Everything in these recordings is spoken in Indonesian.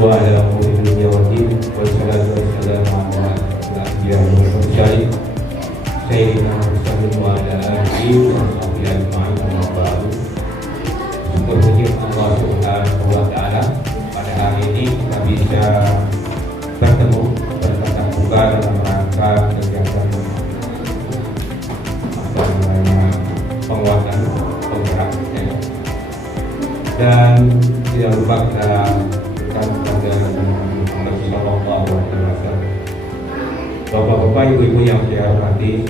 وعلى أمور الدنيا والدين والصلاة والسلام على الأنبياء والمرسلين سيدنا Muhammad وعلى آله وصحبه أجمعين أما بعد. Syukur puji Allah Subhanahu wa Ta'ala, pada hari ini kita bisa bertemu bertatap muka dalam rangka kegiatan penguatan penggerak dan tidak lupa kita kepada Muhammad Sallallahu Alaihi Wasallam. Bapak-bapak, ibu-ibu yang saya hormati,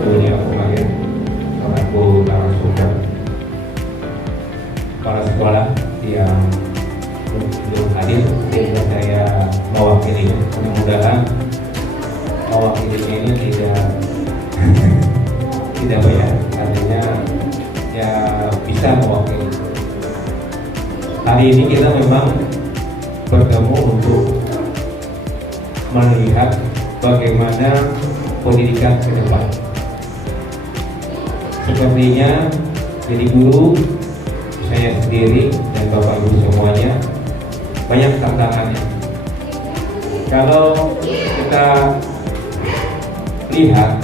ibunya kemarin selaku narasumber, para sekolah yang belum hadir, sehingga saya mewakili. Mudah-mudahan mewakilinya ini tidak banyak, artinya ya bisa mewakili. Hari ini kita memang bertemu untuk melihat bagaimana pendidikan ke depan. Sepertinya jadi guru, saya sendiri dan Bapak Ibu semuanya banyak tantangannya. Kalau kita lihat,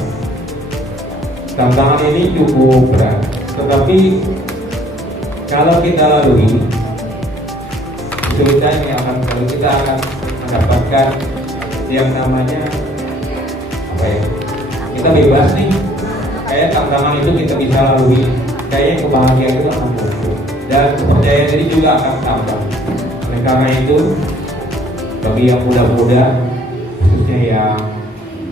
tantangan ini cukup berat, tetapi kalau kita lalui kesulitan yang akan kita akan mendapatkan yang namanya apa ya? Kita bebas nih. Kayak tantangan itu kita bisa lalui, kayaknya kebahagiaan itu akan muncul dan kepercayaan diri juga akan tambah. Oleh karena itu, bagi yang muda-muda, khususnya yang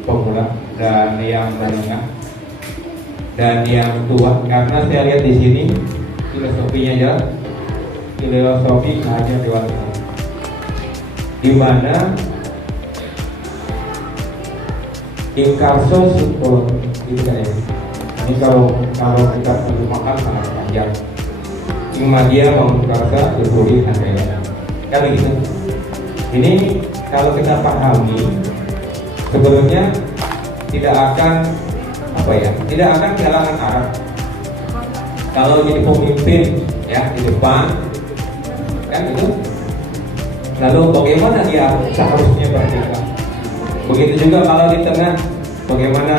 pemula dan yang menengah dan yang tua, karena saya lihat di sini filosofinya jelas, filosofi hanya dewasa, di mana inkarso support gitu kan ya. Ini kalau kita terjemahkan sangat panjang. Ingmadia mengkarsa syukuri hadaya. Kan begitu. Ini kalau kita pahami, sebenarnya tidak akan tidak akan kehilangan arah. Kalau jadi pemimpin ya di depan, kan itu. Lalu bagaimana dia seharusnya bersikap? Begitu juga kalau di tengah, bagaimana,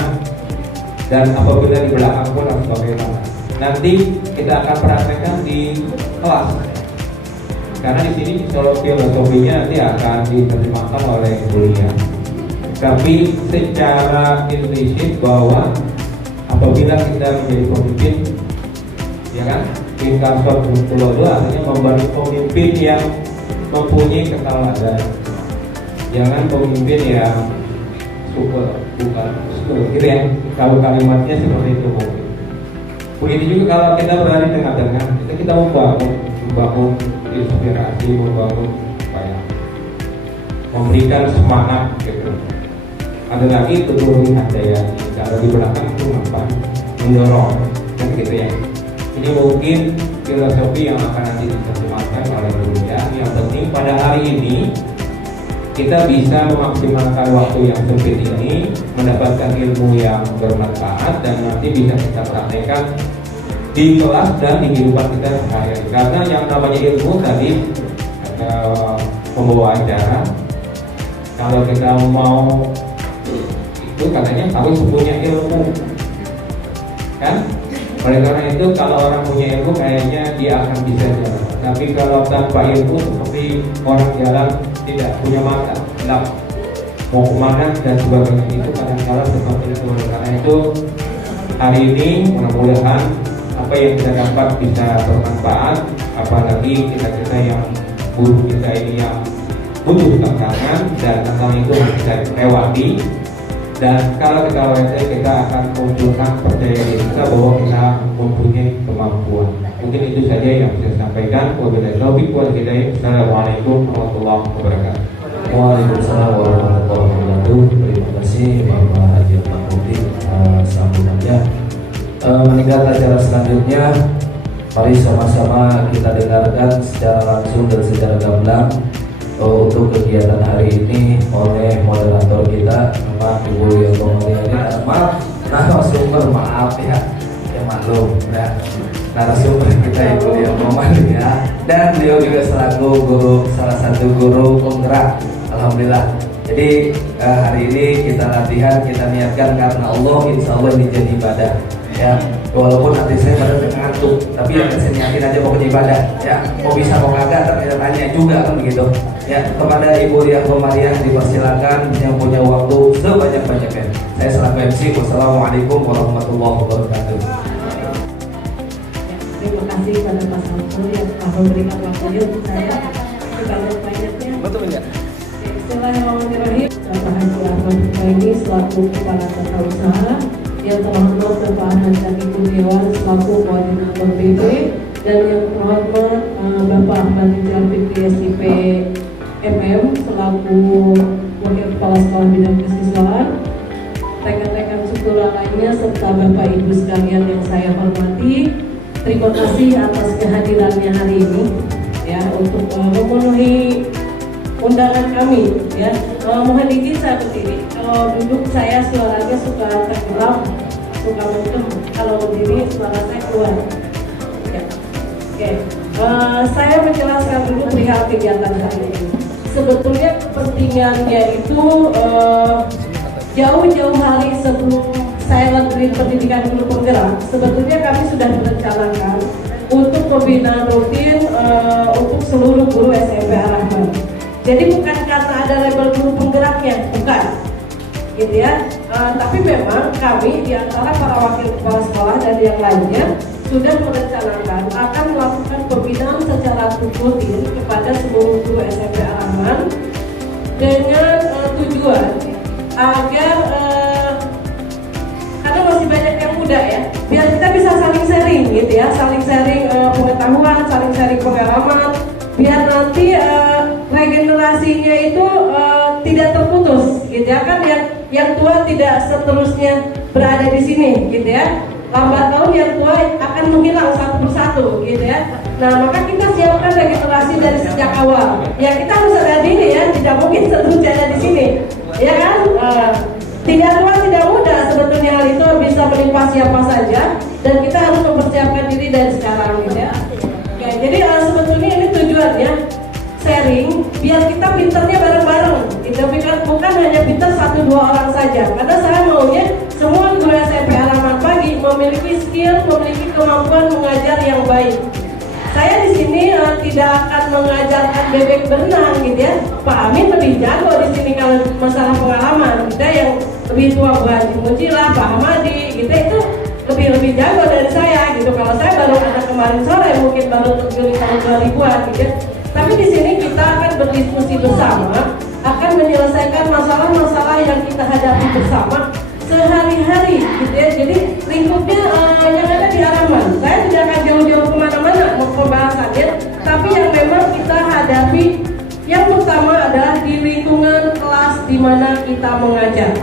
dan apabila di belakang pun harus bagaimana. Nanti kita akan praktekkan di kelas. Karena di sini filosofinya nanti akan diterjemahkan oleh kuliah. Tapi secara implisit bahwa apabila kita menjadi pemimpin, ya kan, inkarsor pulau artinya membantu pemimpin yang mempunyai keteladanan. Jangan pemimpin yang bukan gitu ya. Kalau kalimatnya seperti itu mungkin. Begitu juga kalau kita berada di tengah-tengah, kita membangun inspirasi, membangun memberikan semangat gitu. Ada lagi turunin hadaya. Kalau di belakang itu apa? Mendorong, kan gitu ya. Ini mungkin filosofi yang akan nanti diterjemahkan oleh dunia. Yang penting pada hari ini kita bisa memaksimalkan waktu yang sempit ini, mendapatkan ilmu yang bermanfaat, dan nanti bisa kita praktekkan di kelas dan di kehidupan kita sehari-hari. Karena yang namanya ilmu tadi pembawa acara, kalau kita mau itu katanya harus punya ilmu, kan? Oleh karena itu kalau orang punya ilmu kayaknya dia akan bisa jalan. Tapi kalau tanpa ilmu seperti orang jalan tidak punya mata, gelap, mau kemana dan sebagainya, itu kadang-kadang seperti itu. Oleh karena itu hari ini mudah-mudahan apa yang kita dapat bisa bermanfaat, apalagi kita yang guru kita ini yang butuh tantangan, dan tantangan itu bisa lewati. Dan kalau kita lewati, kita akan munculkan percaya diri kita bahwa kita mempunyai kemampuan. Mungkin itu saja yang saya sampaikan. Wabillahi taufiq wal hidayah. Assalamualaikum warahmatullahi wabarakatuh. Waalaikumsalam warahmatullahi wabarakatuh. Terima kasih Bapak Haji Mahmudi sambutannya. Meningkat acara selanjutnya, mari sama-sama kita dengarkan secara langsung dan secara gamblang untuk kegiatan hari ini oleh moderator kita, Pak Ibu yang memuliakan. Maaf, narasumber, maaf ya, yang maklum ya. Narasumber kita Ibu Lia Muhammadiyah, dan beliau juga selaku salah satu guru penggerak. Alhamdulillah. Jadi hari ini kita latihan, kita niatkan karena Allah, insya Allah ini jadi ibadah. Ya, walaupun hati saya pada ngantuk, tapi yang saya niatin aja pokoknya ibadah. Ya, mau bisa mau kagak, tapi tanya juga kan begitu. Ya, kepada Ibu Lia Muhammadiyah dipersilakan yang punya waktu sebanyak-banyaknya. Saya selaku MC. Wassalamualaikum warahmatullahi wabarakatuh. Terima kasih kepada Pak Samsul yang telah memberikan waktunya untuk saya sebanyak-banyaknya. Betul ya? Bismillahirrahmanirrahim. Bapak Haji Ahmad ini selaku Kepala Tata Usaha, yang terhormat Bapak Haji Ibu Dewan selaku Koordinator BB, dan yang terhormat Bapak Ahmad Rijal Fikri SIP MM selaku Wakil Kepala Sekolah Bidang Kesiswaan, rekan-rekan syukuran lainnya serta Bapak Ibu sekalian yang saya hormati. Terima kasih atas kehadirannya hari ini ya untuk memenuhi undangan kami ya. Mohon izin saya berdiri. Kalau duduk saya suaranya suka tergelam, suka mendem. Kalau berdiri suara saya keluar. Ya. Oke. Saya menjelaskan dulu perihal kegiatan hari ini. Sebetulnya kepentingannya itu jauh-jauh hari sebelum saya menteri pendidikan guru penggerak, sebetulnya kami sudah merencanakan untuk pembinaan rutin untuk seluruh guru SMP Ar-Rahman. Jadi bukan karena ada label guru penggeraknya, bukan, gitu ya. Tapi memang kami di antara para wakil kepala sekolah dan yang lainnya sudah merencanakan akan melakukan pembinaan secara rutin kepada seluruh guru SMP Ar-Rahman dengan tujuan agar karena masih banyak yang muda ya, biar kita bisa saling sharing gitu ya, saling sharing pengetahuan, saling sharing pengalaman, biar nanti regenerasinya itu tidak terputus gitu ya, kan yang tua tidak seterusnya berada di sini gitu ya, lambat laun yang tua akan menghilang satu persatu gitu ya. Nah maka kita siapkan regenerasi dari sejak awal ya, kita harus ada dini ya, tidak mungkin seterusnya ada di sini ya kan. Tidak tua, tidak muda, sebetulnya hal itu bisa menimpa siapa saja, dan kita harus mempersiapkan diri dari sekarang gitu ya. Oke, jadi sebetulnya ini tujuannya sharing, biar kita pinternya bareng-bareng gitu, bukan hanya pinter 1-2 orang saja, karena saya maunya semua guru SMP Ar-Rahman Pagi memiliki skill, memiliki kemampuan mengajar yang baik. Saya di sini tidak akan mengajarkan bebek berenang gitu ya. Pak Amin lebih jago di sini kalau masalah pengalaman. Kita yang lebih tua Bu Haji Mujilah, Pak Hamadi, gitu itu lebih jago dari saya gitu. Kalau saya baru ada kemarin sore, mungkin baru terpilih tahun 2000-an gitu ya. Tapi di sini kita akan berdiskusi bersama, akan menyelesaikan masalah-masalah yang kita hadapi bersama sehari-hari gitu ya. Jadi lingkupnya yang ada di Ar-Rahman. Saya tidak akan jauh-jauh kemana-mana pembahasannya, tapi yang memang kita hadapi yang pertama adalah di lingkungan kelas di mana kita mengajar.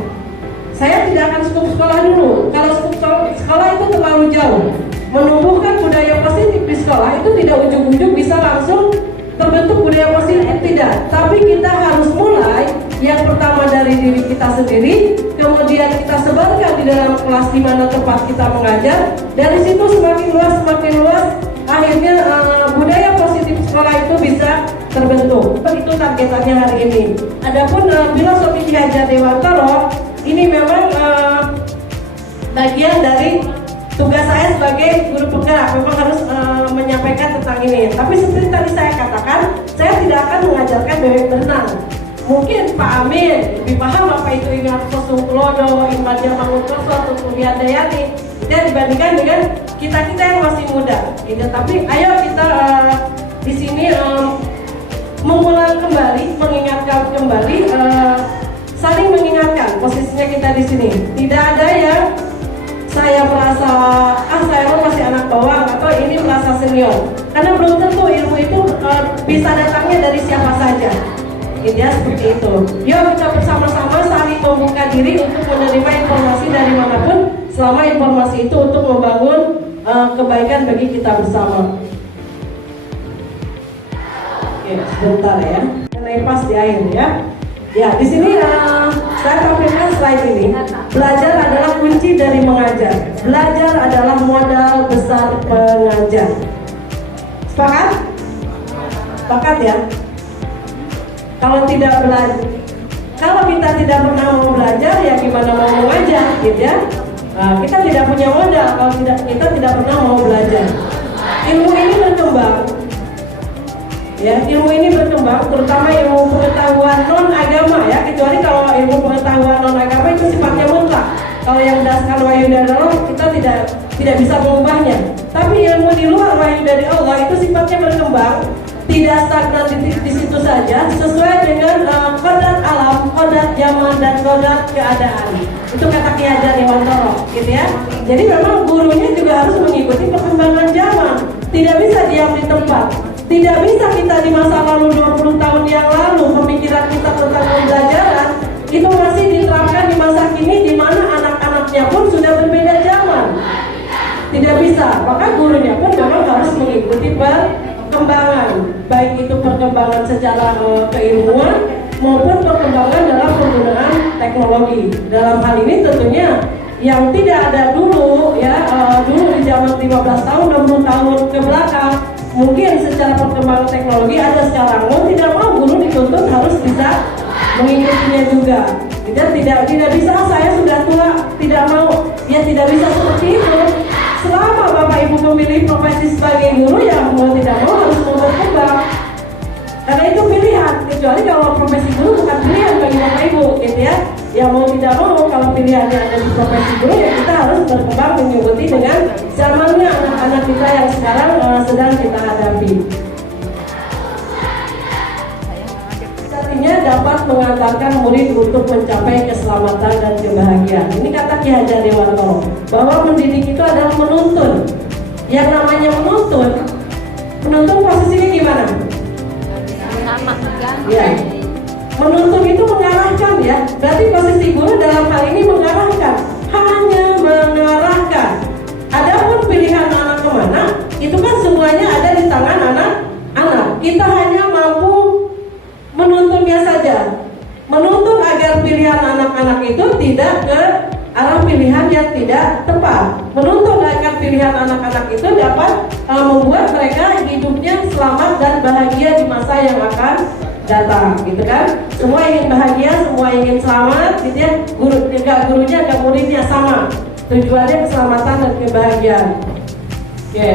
Saya tidak akan skup sekolah dulu. Kalau skup sekolah itu terlalu jauh. Menumbuhkan budaya positif di sekolah itu tidak ujung-ujung bisa langsung terbentuk budaya positif, tidak. Tapi kita harus mulai yang pertama dari diri kita sendiri, kemudian kita sebarkan di dalam kelas di mana tempat kita mengajar. Dari situ semakin luas, akhirnya budaya positif sekolah itu bisa terbentuk. Itu targetannya hari ini. Adapun filosofi Ki Hajar Dewantara ini memang bagian dari tugas saya sebagai guru penggerak, memang harus menyampaikan tentang ini. Tapi seperti tadi saya katakan, saya tidak akan mengajarkan bebek berenang. Mungkin Pak Amin lebih paham apa itu Ingat Sosungklodo, Imannya Mangutoso, atau Kuliah Dayani, dan dibandingkan dengan kita-kita yang masih muda gitu. Tapi ayo kita di sini mengulang kembali, mengingatkan kembali, saling mengingatkan posisinya kita di sini. Tidak ada yang saya merasa saya masih anak bawang atau ini merasa senior, karena belum tentu ilmu itu bisa datangnya dari siapa saja gitu ya, seperti itu. Yuk kita bersama-sama saling membuka diri untuk menerima informasi dari manapun, selama informasi itu untuk membangun kebaikan bagi kita bersama. Oke, sebentar ya, naik pas di akhir ya. Ya, di sini saya tampilkan slide ini. Belajar adalah kunci dari mengajar. Belajar adalah modal besar pengajar. Sepakat? Sepakat ya? Kalau tidak belajar, kalau kita tidak pernah mau belajar, ya gimana mau mengajar, gitu ya? Kita tidak punya modal kalau kita tidak pernah mau belajar. Ilmu ini berkembang. Ya, ilmu ini berkembang, terutama ilmu pengetahuan non agama ya, kecuali kalau ilmu pengetahuan non agama itu sifatnya mutlak. Kalau yang berdasarkan wahyu dari Allah kita tidak bisa mengubahnya. Tapi ilmu di luar wahyu dari Allah itu sifatnya berkembang, tidak stagnan di situ saja, sesuai dengan kodrat alam, kodrat zaman dan kodrat keadaan. Itu kata Ki Hajar Dewantoro, gitu ya. Jadi memang gurunya juga harus mengikuti perkembangan zaman, tidak bisa diam di tempat. Tidak bisa kita di masa lalu 20 tahun yang lalu pemikiran kita tentang pembelajaran itu masih diterapkan di masa kini, di mana anak-anaknya pun sudah berbeda zaman. Tidak bisa, maka gurunya pun memang harus mengikuti perkembangan, baik itu perkembangan secara keilmuan maupun perkembangan dalam penggunaan teknologi. Dalam hal ini tentunya yang tidak ada dulu ya, dulu di zaman 15 tahun, 60 tahun ke belakang, mungkin secara perkembangan teknologi ada sekarang, mau tidak mau guru dituntut harus bisa mengikutinya juga. Tidak bisa saya sudah tua tidak mau, ya tidak bisa seperti itu. Selama Bapak Ibu memilih profesi sebagai guru, ya mau tidak mau harus berkembang. Karena itu pilihan, kecuali kalau profesi guru bukan pilihan bagi Bapak Ibu, gitu ya. Ya mau tidak mau kalau pilihannya ada di profesi guru, ya kita harus berkembang mengikuti dengan zamannya anak-anak kita yang sekarang sedang kita hadapi. Artinya dapat mengantarkan murid untuk mencapai keselamatan dan kebahagiaan. Ini kata Ki Hajar Dewantoro, bahwa mendidik itu adalah menuntun. Yang namanya menuntun posisinya gimana? Ya, menuntun itu mengarahkan ya. Berarti posisi guru dalam hal ini mengarahkan, hanya mengarahkan. Adapun pilihan anak kemana, itu kan semuanya ada di tangan anak-anak. Kita hanya mampu menuntunnya saja, menuntun agar pilihan anak-anak itu tidak ke arah pilihan yang tidak tepat, menuntun agar pilihan anak-anak itu dapat membuat mereka hidupnya selamat dan bahagia di masa yang akan datang, gitu kan? Semua ingin bahagia, semua ingin selamat, gitu ya. Gurunya, enggak muridnya sama. Tujuannya keselamatan dan kebahagiaan. Oke.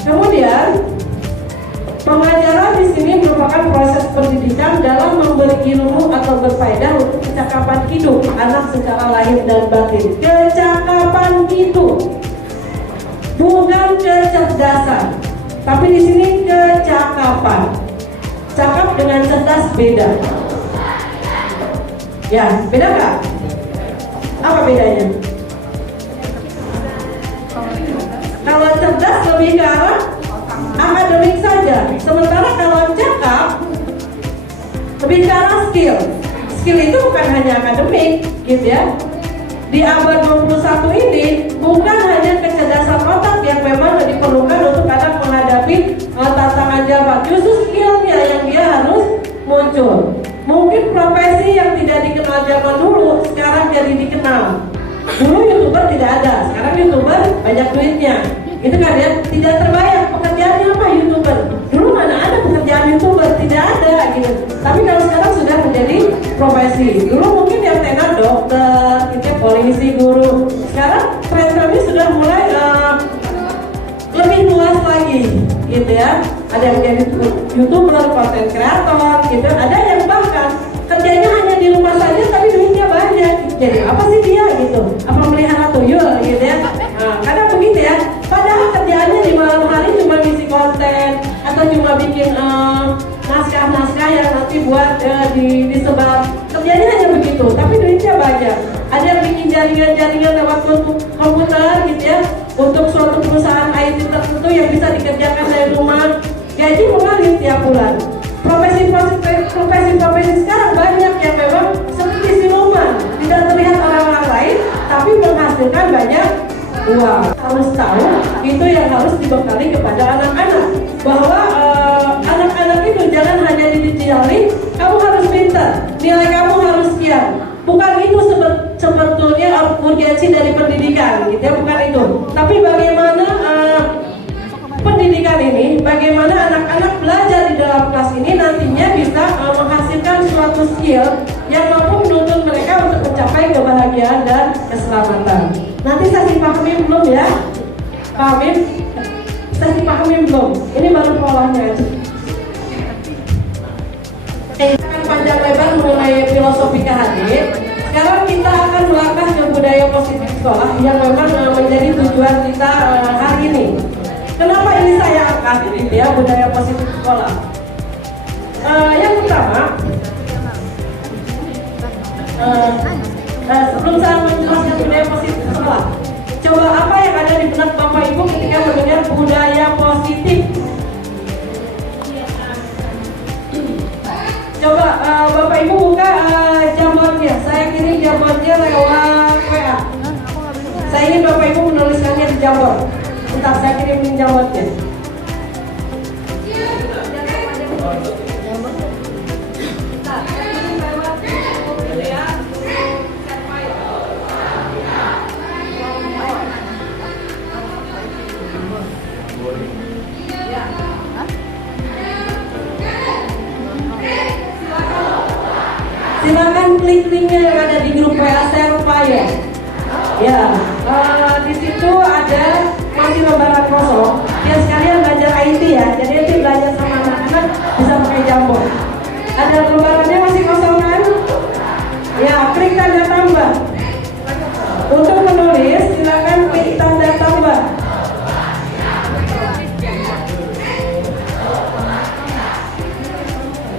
Kemudian pengajaran di sini merupakan proses pendidikan dalam memberi ilmu atau berfaedah untuk kecakapan hidup anak secara lahir dan batin. Kecakapan hidup, bukan kecerdasan, tapi di sini kecakapan. Cakap dengan cerdas beda. Ya, beda nggak? Apa bedanya? Kalau cerdas lebih ke arah akademik saja, sementara kalau cakap lebih ke arah skill. Skill itu bukan hanya akademik, gitu ya. Di abad 21 ini bukan hanya kecerdasan otak yang memang diperlukan untuk anak menghadapi tantangan zaman, justru skillnya yang dia harus muncul. Mungkin profesi yang tidak dikenal zaman dulu sekarang jadi dikenal. Dulu YouTuber tidak ada, sekarang YouTuber banyak duitnya. Itu kan ya, tidak terbayang pekerjaannya apa YouTuber. Dulu mana ada pekerjaan YouTuber, tidak ada gitu. Tapi kalau sekarang sudah menjadi profesi. Dulu mungkin yang tenar dokter, gitu, polisi, guru. Sekarang tren-trennya sudah mulai lebih luas lagi, gitu ya. Ada yang jadi YouTuber, content creator, gitu. Ada yang bahkan kerjanya hanya di rumah saja, tapi duitnya banyak. Jadi apa sih dia gitu? Apa melihara tuyul, gitu ya? Nah, kadang begitu ya. Padahal kerjaannya di malam hari cuma ngisi konten atau cuma bikin naskah-naskah yang nanti buat disebar. Kerjanya hanya begitu, tapi duitnya banyak. Ada yang bikin jaringan-jaringan lewat komputer, gitu ya, untuk suatu perusahaan IT tertentu yang bisa dikerjakan dari rumah. Gaji mengalir tiap bulan. Profesi sekarang banyak yang memang seperti siluman, tidak terlihat orang-orang lain, tapi menghasilkan banyak uang. Harus tahu itu yang harus dibekali kepada anak-anak, bahwa anak-anak itu jangan hanya didialin kamu harus pintar, nilai kamu harus sekian. Bukan itu sebetulnya urgensi dari pendidikan, gitu ya, bukan itu. Tapi bagaimana pendidikan ini, bagaimana anak-anak belajar di dalam kelas ini nantinya bisa menghasilkan suatu skill yang mampu menuntun mereka untuk mencapai kebahagiaan dan keselamatan. Nanti saya dipahamin belum ya? Pahamin? Saya dipahamin belum? Ini baru polanya aja. Panjang lebar mengenai filosofi KHD. Sekarang kita akan melangkah ke budaya positif sekolah yang memang menjadi tujuan kita hari ini. Kenapa ini saya angkat gitu ya, budaya positif sekolah? Yang pertama, sebelum saya menjelaskan budaya positif sekolah, coba apa yang ada di benak Bapak Ibu ketika mendengar budaya positif? Coba Bapak Ibu buka jambornya. Saya kirim jambornya lewat WA. Saya ingin Bapak Ibu menuliskannya di jambor. Bentar, saya kirim jambornya. Silakan klik linknya yang ada di grup WA saya lupa ya. Ya, di situ ada masih lembaran kosong. Ya sekalian belajar IT ya. Jadi nanti belajar sama anak-anak bisa pakai jambor. Ada lembarannya masih kosong kan? Ya, klik tanda tambah. Untuk menulis silakan klik tanda tambah.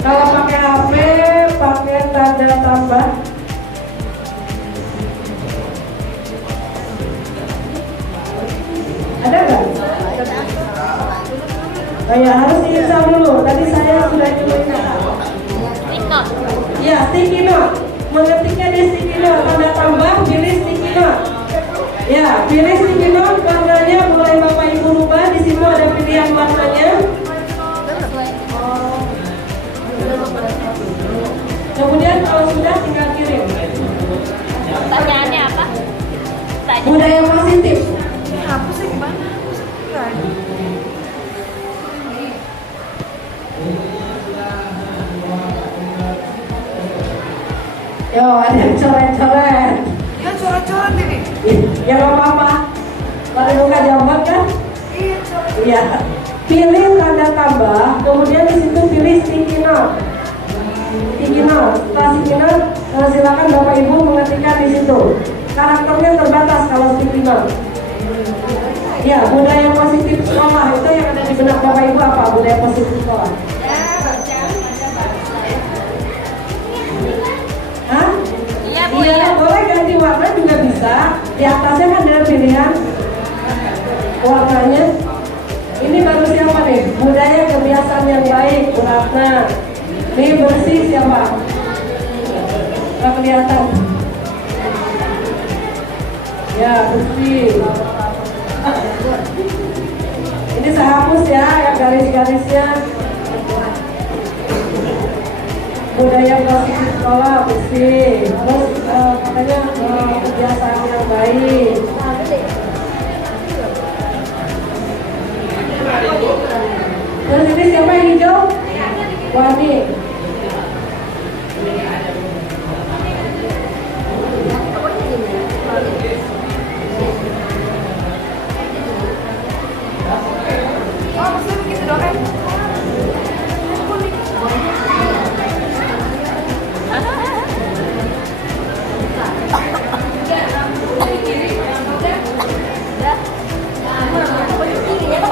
Kalau pakai HP pakai tanda tambah. Ada nggak? Oh ya, harus diinstal dulu. Tadi saya sudah nyuruhnya. Ya, sticky note. Mengetiknya di sticky note, tanda tambah, pilih sticky note. Ya, pilih sticky note. Warnanya mulai Bapak Ibu rubah. Di situ ada pilihan warnanya. Kemudian kalau sudah tinggal kirim. Pertanyaannya apa? Budaya positif. Apa sih gimana? Yo, ada yang coret-coret. Ya coret-coret ini. Ya nggak apa-apa. Kalau buka jambat kan? Iya coret. Iya. Pilih tanda tambah, kemudian di situ pilih sticky note. Sticky note. Setelah sticky note, silakan Bapak Ibu mengetikkan di situ. Karakternya terbatas kalau sticky note. Ya, budaya positif sekolah itu yang ada di benak Bapak Ibu apa? Budaya positif sekolah. Hah? Iya Bu. Iya, boleh ganti warna juga bisa. Di atasnya kan ada pilihan warnanya. Ini baru siapa nih? Budaya kebiasaan yang baik, Bu Ratna. Ini bersih siapa? Nggak kelihatan. Ya, bersih. Ini saya hapus ya, yang garis-garisnya. Budaya positif sekolah, bersih. Terus katanya kebiasaan yang baik. Terus ini siapa yang hijau? Wani. Oh maksudnya begitu dong kan?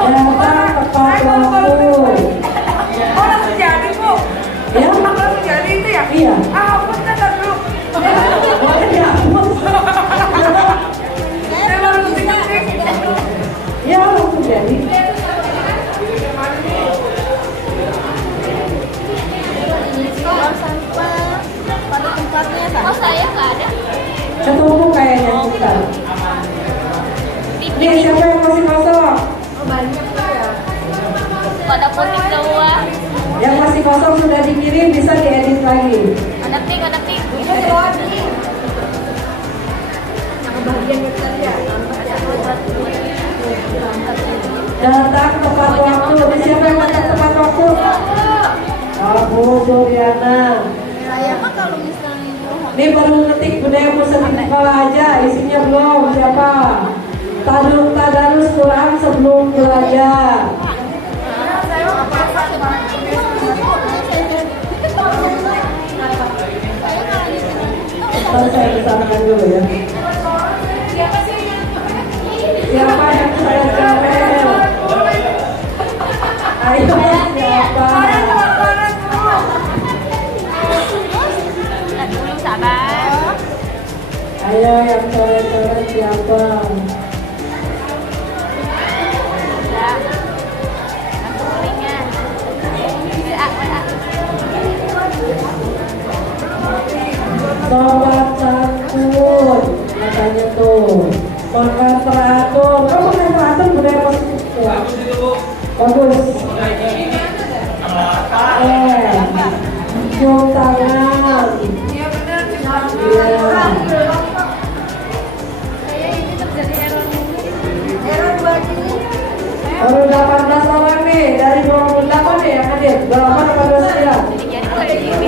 Data tepat waktu. Oh langsung jadi Bu. Ya? Langsung jadi itu ya? Iya. Ah hapus kan dulu. Boleh dihapus. Saya baru ketik. Ya, langsung jadi. Sampah pada tempatnya kan? Oh saya nggak ada. Ketemu kayaknya kita. Nih, siapa yang masih kosong? Oh banyak tuh ya. Pada putih semua. Yang masih kosong sudah dikirim, bisa diedit lagi. Ada pink Datang tepat waktu. Siapa yang datang tepat waktu? Aku Juliana. Saya mah kalau misalnya Ini baru ngetik budaya muslim sekolah aja, isinya belum. Siapa? Tadarus Quran sebelum belajar. saya mah Ntar saya kesanakan dulu ya. Siapa yang saya carel? Ayo siapa? dulu sabar. Ayo yang coret-coret siapa? Ya. Langsung ringan. Sobat santun katanya tuh makan teratur. Kamu makan teratur budaya positif ya? Bagus. Cium tangan. Iya benar. Iya. Saya ini terjadi error mulu. Error begini. Baru 18 orang nih dari 28 nih yang hadir. 28 apa 29? Jadi kayak gini.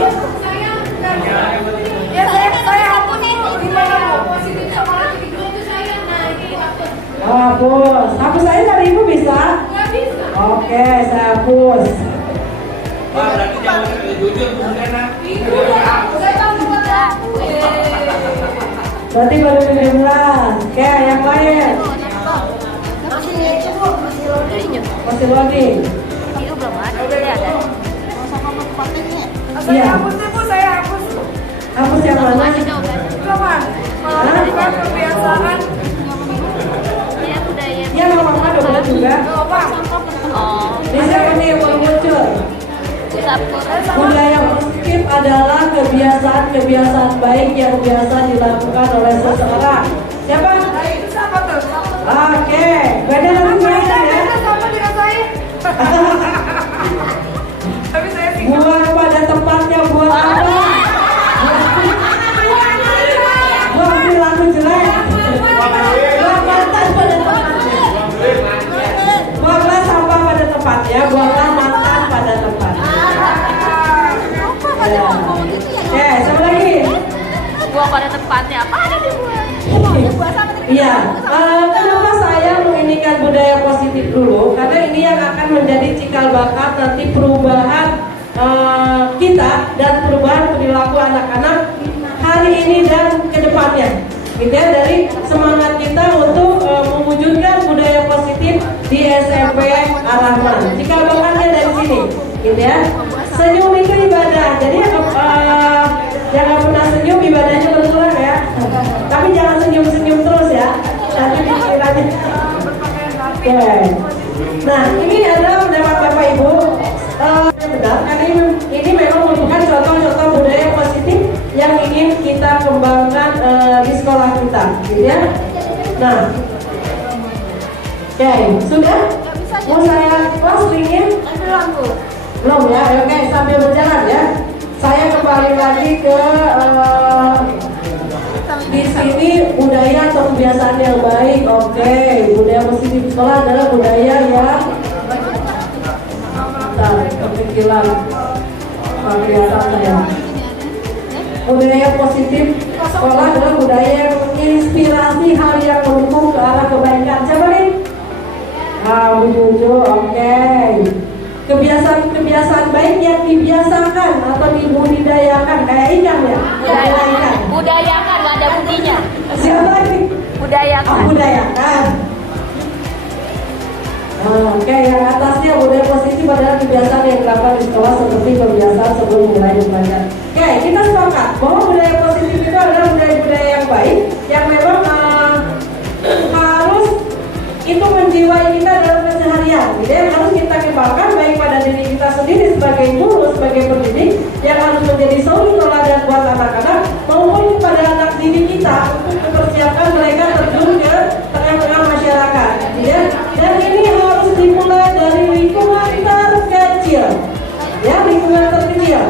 Ya saya hapus itu. Gimana positif sama lagi itu saya. Nah ini hapus. Hapus. Hapus saya dari ibu bisa? Nggak bisa. Oke, saya hapus. Berarti jawabannya jujur bukan nak. Saya tahu semua. Berarti baru 17. Oke, yang lain. Masih loading. Itu belum ada. Udah ada. Iya. hapus deh Bu, saya hapus. Hapus yang mana? Kenapa? Melakukan kebiasaan. Ya budaya. Iya, nggak apa-apa, udah boleh juga. Gak apa. Oh. Bisa ini yang baru muncul. Sapu. Budaya positif adalah kebiasaan-kebiasaan baik yang biasa dilakukan oleh seseorang. Siapa? Nah, itu siapa tuh? Oke, beda nanti beda ya. Beda sama dengan saya. Tapi saya sih. Buang pada tempatnya, buang apa? Buang perilaku jelek. Buang mantan pada tempatnya. Buanglah sampah pada tempatnya, buanglah mantan pada tempatnya. Ya. Oke, sama lagi. Buang pada tempatnya. Apa ada di buang? Iya, kenapa saya menginikan budaya positif dulu? Karena ini yang akan menjadi cikal bakal nanti perubahan kita dan perubahan perilaku anak-anak hari ini dan kedepannya. Gitu ya, dari semangat kita untuk mewujudkan budaya positif di SMP Ar-Rahman. Cikal bakalnya dari sini, gitu ya. Senyum itu ibadah. Jadi jangan pernah senyum, ibadahnya berkurang ya. Tapi jangan senyum-senyum terus ya. Nanti pikirannya. Oke. Nah, ini adalah pendapat Bapak Ibu. Benar, karena ini memang merupakan contoh-contoh budaya positif yang ingin kita kembangkan di sekolah kita, gitu ya. Nah, oke, sudah? Mau saya close linknya? Belum ya, oke, sambil berjalan ya. Saya kembali lagi ke di sini budaya atau kebiasaan yang baik. Oke, budaya positif sekolah adalah budaya yang kekecilan kelihatan saya. Budaya positif sekolah adalah budaya yang menginspirasi hal yang mendukung ke arah kebaikan. Siapa nih? Bu Juju, oke. Kebiasaan baik yang dibiasakan atau dibudidayakan kayak ikan ya? Ikan. Budayakan, nggak ada budinya. Siapa nih? Budayakan. Budayakan. Oke, yang atasnya budaya positif adalah kebiasaan yang dilakukan di sekolah seperti kebiasaan sebelum mulai belajar. Oke, kita sepakat bahwa budaya positif itu adalah budaya-budaya yang baik yang memang harus itu menjiwai kita dalam keseharian. Jadi yang harus kita kembangkan baik pada diri kita sendiri sebagai guru, sebagai pendidik yang harus menjadi suri teladan buat anak-anak maupun kepada anak didik kita untuk mempersiapkan mereka terjun ke tengah-tengah masyarakat. Ya, dan ini harus dimulai dari lingkungan terkecil, ya lingkungan terkecil.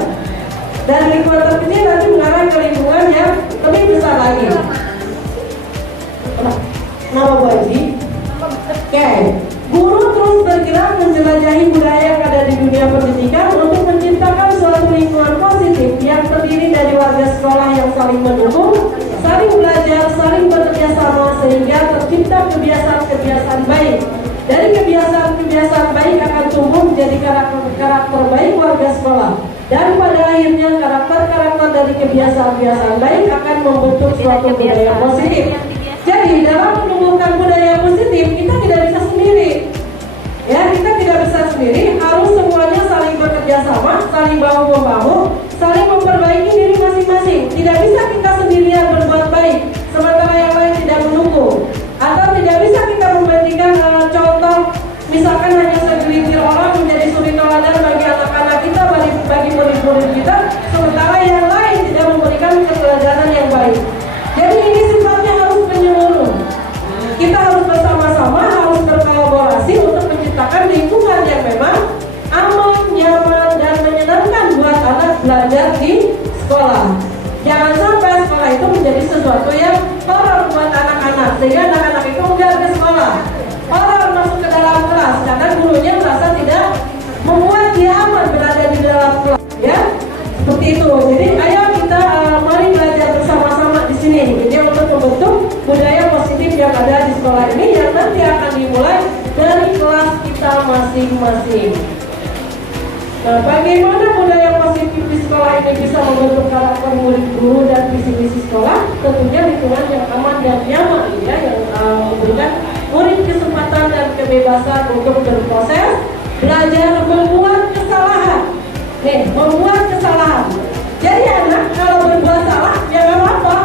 Dan lingkungan terkecil nanti mengarah ke lingkungan yang lebih besar lagi. Nama Bu Haji? Oke, Guru terus bergerak menjelajahi budaya yang ada di dunia pendidikan untuk menciptakan suatu lingkungan positif yang terdiri dari warga sekolah yang saling mendukung, saling belajar, saling bekerja sama sehingga tercipta kebiasaan-kebiasaan baik. Dari kebiasaan-kebiasaan baik akan tumbuh menjadi karakter baik warga sekolah. Dan pada akhirnya karakter dari kebiasaan-kebiasaan baik akan membentuk suatu budaya positif. Jadi dalam menumbuhkan budaya positif kita tidak bisa sendiri. Ya, kita tidak bisa sendiri, harus semuanya saling bekerja sama, saling bahu-membahu, saling memperbaiki diri masing-masing. Tidak bisa kita sendirian berbuat baik, sementara yang lain tidak mendukung. Atau tidak bisa kita memberikan contoh, misalkan hanya segelintir orang menjadi suri teladan bagi anak-anak kita, bagi murid-murid kita, sementara yang lain tidak memberikan keteladanan yang baik. Jadi ini sifatnya harus menyeluruh. Kita harus bersama-sama, harus berkolaborasi untuk menciptakan lingkungan yang memang aman, nyaman, dan menyenangkan buat anak belajar di sekolah. Jangan sampai sekolah itu menjadi sesuatu yang horor buat anak-anak, sehingga anak-anak itu enggak ke sekolah. Horor masuk ke dalam kelas karena gurunya merasa tidak membuat dia aman berada di dalam kelas. Ya, seperti itu. Jadi ayo kita mari belajar bersama-sama di sini. Jadi untuk membentuk budaya positif yang ada di sekolah ini yang nanti akan dimulai dari kelas kita masing-masing. Nah, bagaimana budaya positif di sekolah ini bisa membentuk karakter murid, guru, dan visi misi sekolah? Tentunya lingkungan yang aman dan nyaman, ya, yang memberikan murid kesempatan dan kebebasan untuk berproses, belajar, membuat kesalahan. Nih, membuat kesalahan. Jadi anak kalau berbuat salah, ya nggak apa-apa.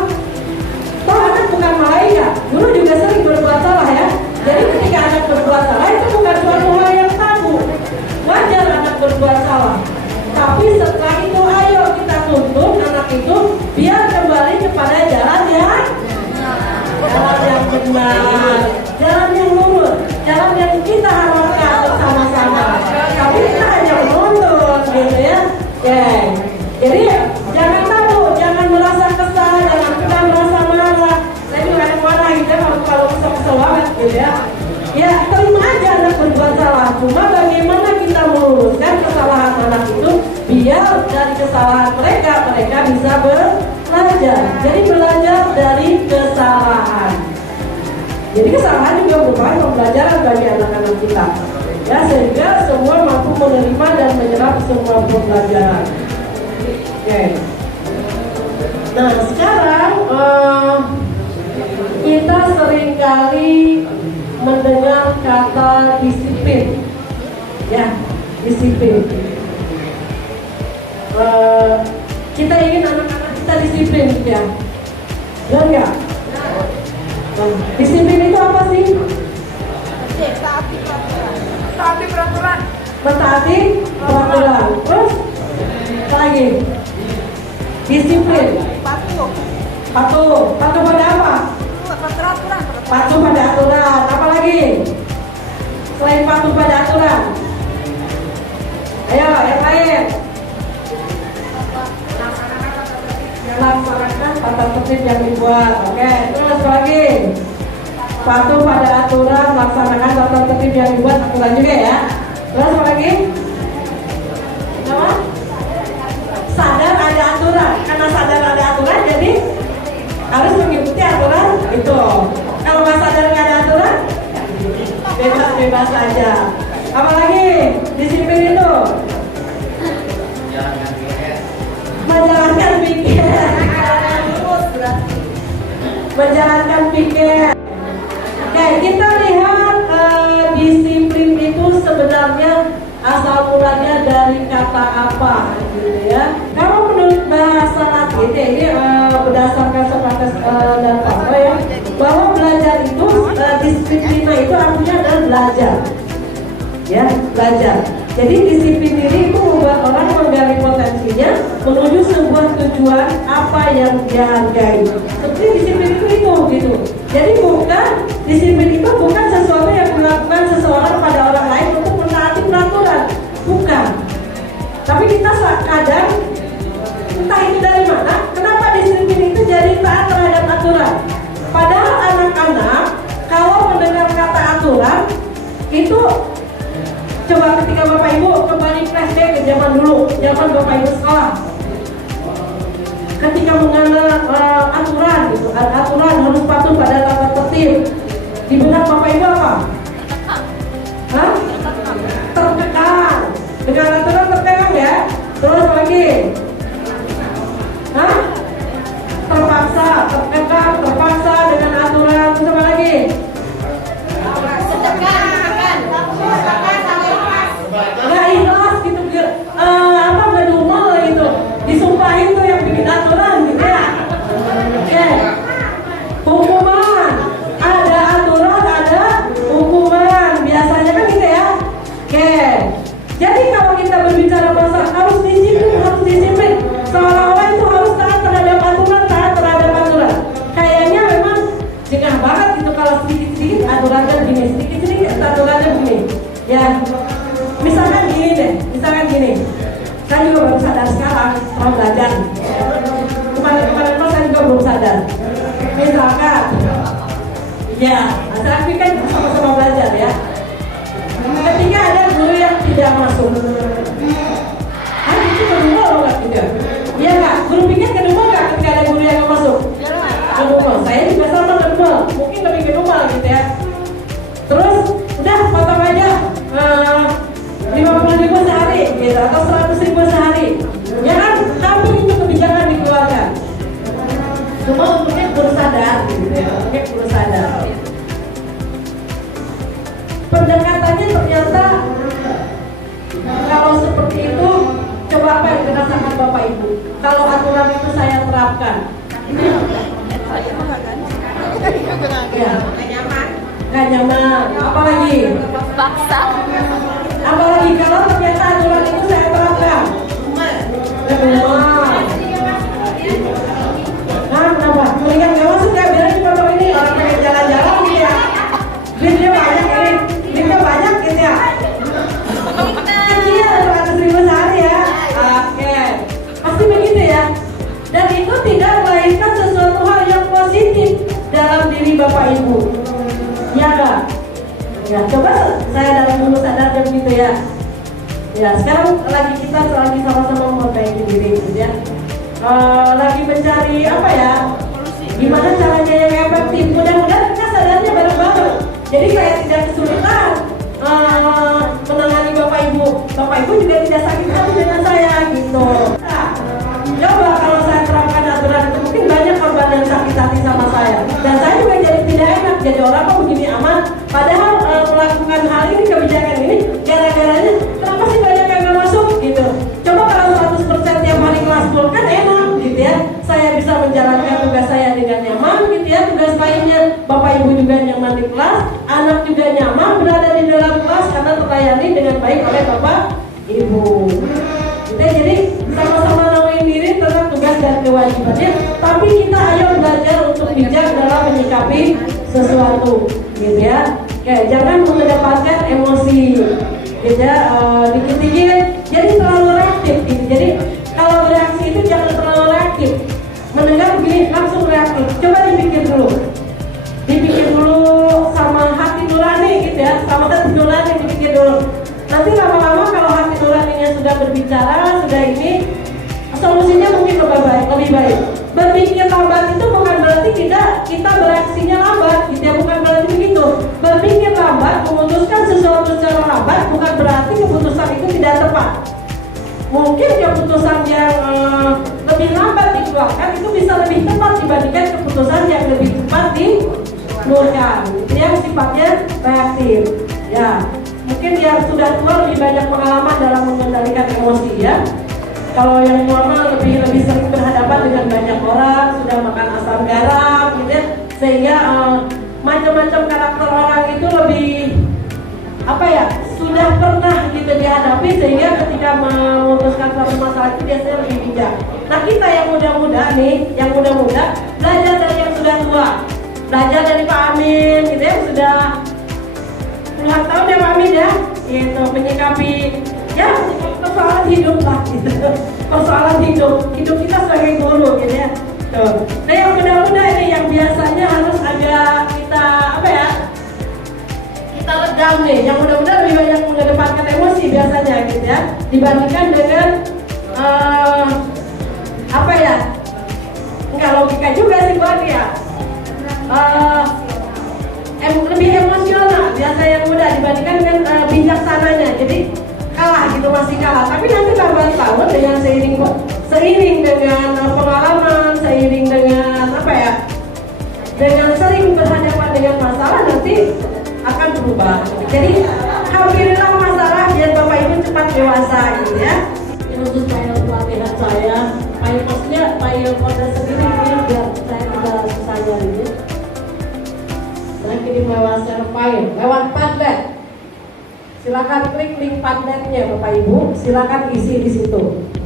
Toh anak bukan malaikat, guru juga sering berbuat salah ya. Jadi ketika anak berbuat salah itu bukan suatu hal yang tabu. Wajar anak berbuat salah. Tapi setelah itu ayo kita tuntun anak itu biar kembali kepada jalan yang benar, jalan yang lurus, jalan yang kita harapkan bersama-sama. Tapi kita hanya menuntun gitu ya. Jadi jangan tahu, jangan merasa kesal, jangan pernah merasa marah. Saya juga marah gitu kalau kesel banget gitu ya. Ya terima aja anak berbuat salah. Cuma bagaimana kita meluruskan kesalahan anak itu biar dari kesalahan mereka bisa belajar. Jadi belajar dari kesalahan. Jadi kesalahan juga merupakan pembelajaran bagi anak-anak kita. Ya sehingga semua mampu menerima dan menyerap semua pembelajaran. Oke. Nah sekarang kita seringkali mendengar kata disiplin, ya disiplin. Kita ingin anak-anak kita disiplin, ya, benar nggak? Disiplin itu apa sih? Taati peraturan. Mentaati peraturan. Terus apa lagi? Disiplin. Patuh pada apa? Patuh pada aturan. Apa lagi? Selain patuh pada aturan. Ayo, yang lain. Laksanakan tata tertib yang dibuat. Oke, terus apa lagi? Patuh pada aturan, laksanakan tata tertib yang dibuat. Aturan juga ya. Terus apa lagi? Apa? Sadar ada aturan. Karena sadar ada aturan, jadi harus mengikuti aturan itu. Kalau nggak sadar nggak ada aturan, bebas saja. Apalagi disiplin itu menjalankan pikir, menjalankan pikir. Oke, kita lihat disiplin itu sebenarnya asal mulanya dari kata apa, gitu ya. Kalau menurut bahasa Latin ini berdasarkan Socrates dan Plato ya, bahwa belajar itu disiplina itu artinya adalah belajar, ya belajar. Jadi disiplin diri itu membuat orang menggali potensinya menuju sebuah tujuan apa yang dia hargai. Seperti disiplin itu gitu. Jadi disiplin itu bukan sesuatu yang dilakukan seseorang pada orang lain untuk menaati peraturan, bukan. Tapi kita kadang entah itu dari mana, kenapa disiplin itu jadi taat terhadap aturan. Padahal anak-anak kalau mendengar kata aturan itu Coba ketika Bapak Ibu kembali flashback ke zaman dulu, zaman Bapak Ibu sekolah. Ketika mengenal aturan gitu, aturan harus patuh pada tata tertib. Di benak Bapak Ibu apa? Hah? Terkekang. Dengan aturan terkekang ya. Terus lagi. Hah? Terpaksa, terkekang, terpaksa dengan aturan. Terus apa lagi? Nggak ikhlas gitu, nggak dumel gitu, disumpahin tuh yang bikin aturan gitu ya. Oke. Hukuman, ada aturan, ada hukuman, biasanya kan gitu ya. Oke. Jadi kalau kita berbicara masalah harus disiplin, seolah-olah itu harus taat terhadap aturan, kayaknya memang jengah banget gitu kalau sedikit-sedikit aturannya begini, sedikit-sedikit aturannya begini ya. Misalkan gini, saya juga baru sadar sekarang setelah belajar. Kemarin saya juga belum sadar. Misalkan, ya, tapi kan sama-sama belajar ya. Ketika ada guru yang tidak masuk, itu kedua loh nggak tidak? Iya nggak? Guru pikir kedua nggak ketika ada guru yang nggak masuk? Kedua, saya juga sama kedua, mungkin lebih kedua gitu ya. Terus udah potong aja 50.000 sehari gitu, atau 100.000 sehari. Ya kan, tapi itu kebijakan dikeluarkan. Cuma mungkin guru sadar gitu ya, mungkin guru sadar. Pendekatannya ternyata kalau seperti itu, coba apa yang dirasakan Bapak Ibu? Kalau aturan itu saya terapkan, ya, nggak nyaman. Apalagi? Paksa. Apalagi kalau ternyata aturan itu saya terapkan, rumah. Nah, kenapa? Mendingan nggak masuk ya, biar di pondok ini orang pengen jalan-jalan gitu ya. Duitnya banyak ini, duitnya banyak gitu ya. Kecil 100.000 sehari ya. Oke, pasti begitu ya. Dan itu tidak melahirkan sesuatu hal yang positif dalam diri Bapak Ibu. Ya nggak? Ya, coba saya dari dulu sadarnya begitu ya. Ya, sekarang kita lagi sama-sama memperbaiki diri gitu ya. Lagi mencari apa ya? Gimana caranya yang efektif? Mudah-mudahan kita sadarnya bareng-bareng. Jadi saya tidak kesulitan menangani Bapak Ibu. Bapak Ibu juga tidak sakit hati dengan saya gitu. Nah, coba kalau saya terapkan aturan itu, mungkin banyak korban yang sakit hati sama saya. Dan saya juga jadi tidak enak. Jadi orang kok begini aman. Padahal melakukan hal ini, kebijakan ini, gara-garanya kenapa sih banyak yang nggak masuk gitu. Coba kalau 100% tiap hari kelas full kan enak gitu ya. Saya bisa menjalankan tugas saya dengan nyaman gitu ya. Tugas lainnya Bapak Ibu juga nyaman di kelas, anak juga nyaman berada di dalam kelas karena terlayani dengan baik oleh Bapak Ibu. Gitu ya, jadi sama-sama nawain diri tentang tugas dan kewajibannya. Tapi kita ayo belajar untuk bijak dalam menyikapi sesuatu gitu ya. Oke, jangan mengedepankan emosi gitu ya, dikit-dikit jadi terlalu reaktif gitu. Jadi kalau bereaksi itu jangan terlalu reaktif. Mendengar begini langsung reaktif. Coba dipikir dulu sama hati nurani gitu ya, sama hati nurani dipikir dulu. Nanti lama-lama kalau hati nuraninya sudah berbicara, sudah ini, solusinya mungkin lebih baik. Berpikir lambat itu bukan berarti kita bereaksinya lambat, gitu ya, bukan berarti begitu. Berpikir lambat, memutuskan sesuatu secara lambat, bukan berarti keputusan itu tidak tepat. Mungkin keputusan yang lebih lambat dikeluarkan itu bisa lebih tepat dibandingkan keputusan yang lebih cepat dikeluarkan. Itu yang sifatnya reaktif. Ya, mungkin yang sudah tua lebih banyak pengalaman dalam mengendalikan emosi ya. Kalau yang normal lebih sering berhadapan dengan banyak orang, sudah makan asam garam gitu ya, sehingga macam-macam karakter orang itu lebih apa ya, sudah pernah gitu dihadapi, sehingga ketika memutuskan suatu masalah itu biasanya lebih bijak. Nah, kita yang muda-muda nih, yang muda-muda belajar dari yang sudah tua, belajar dari Pak Amin gitu ya, sudah puluhan tahun ya Pak Amin ya, gitu menyikapi ya persoalan hidup lah gitu, persoalan hidup kita sebagai guru gitu ya. Tuh. Nah, yang muda-muda ini yang biasanya harus agak kita apa ya, kita redam nih. Yang muda-muda lebih banyak mengedepankan emosi emosi biasanya gitu ya, dibandingkan dengan apa ya, nggak logika juga sih buat dia, lebih emosional biasa yang muda dibandingkan dengan bijaksananya. Jadi kalah gitu, masih kalah. Tapi nanti lambat tahun dengan seiring dengan pengalaman, seiring dengan apa ya, dengan sering berhadapan dengan masalah nanti akan berubah. Jadi hampirilah masalah biar Bapak Ibu cepat dewasa gitu ya. Untuk file pelatihan saya, file maksudnya file kode sendiri ini biar saya tidak susah gitu. Saya kirim lewat share file, lewat Padlet. Silakan klik link Padletnya Bapak Ibu, silakan isi di situ.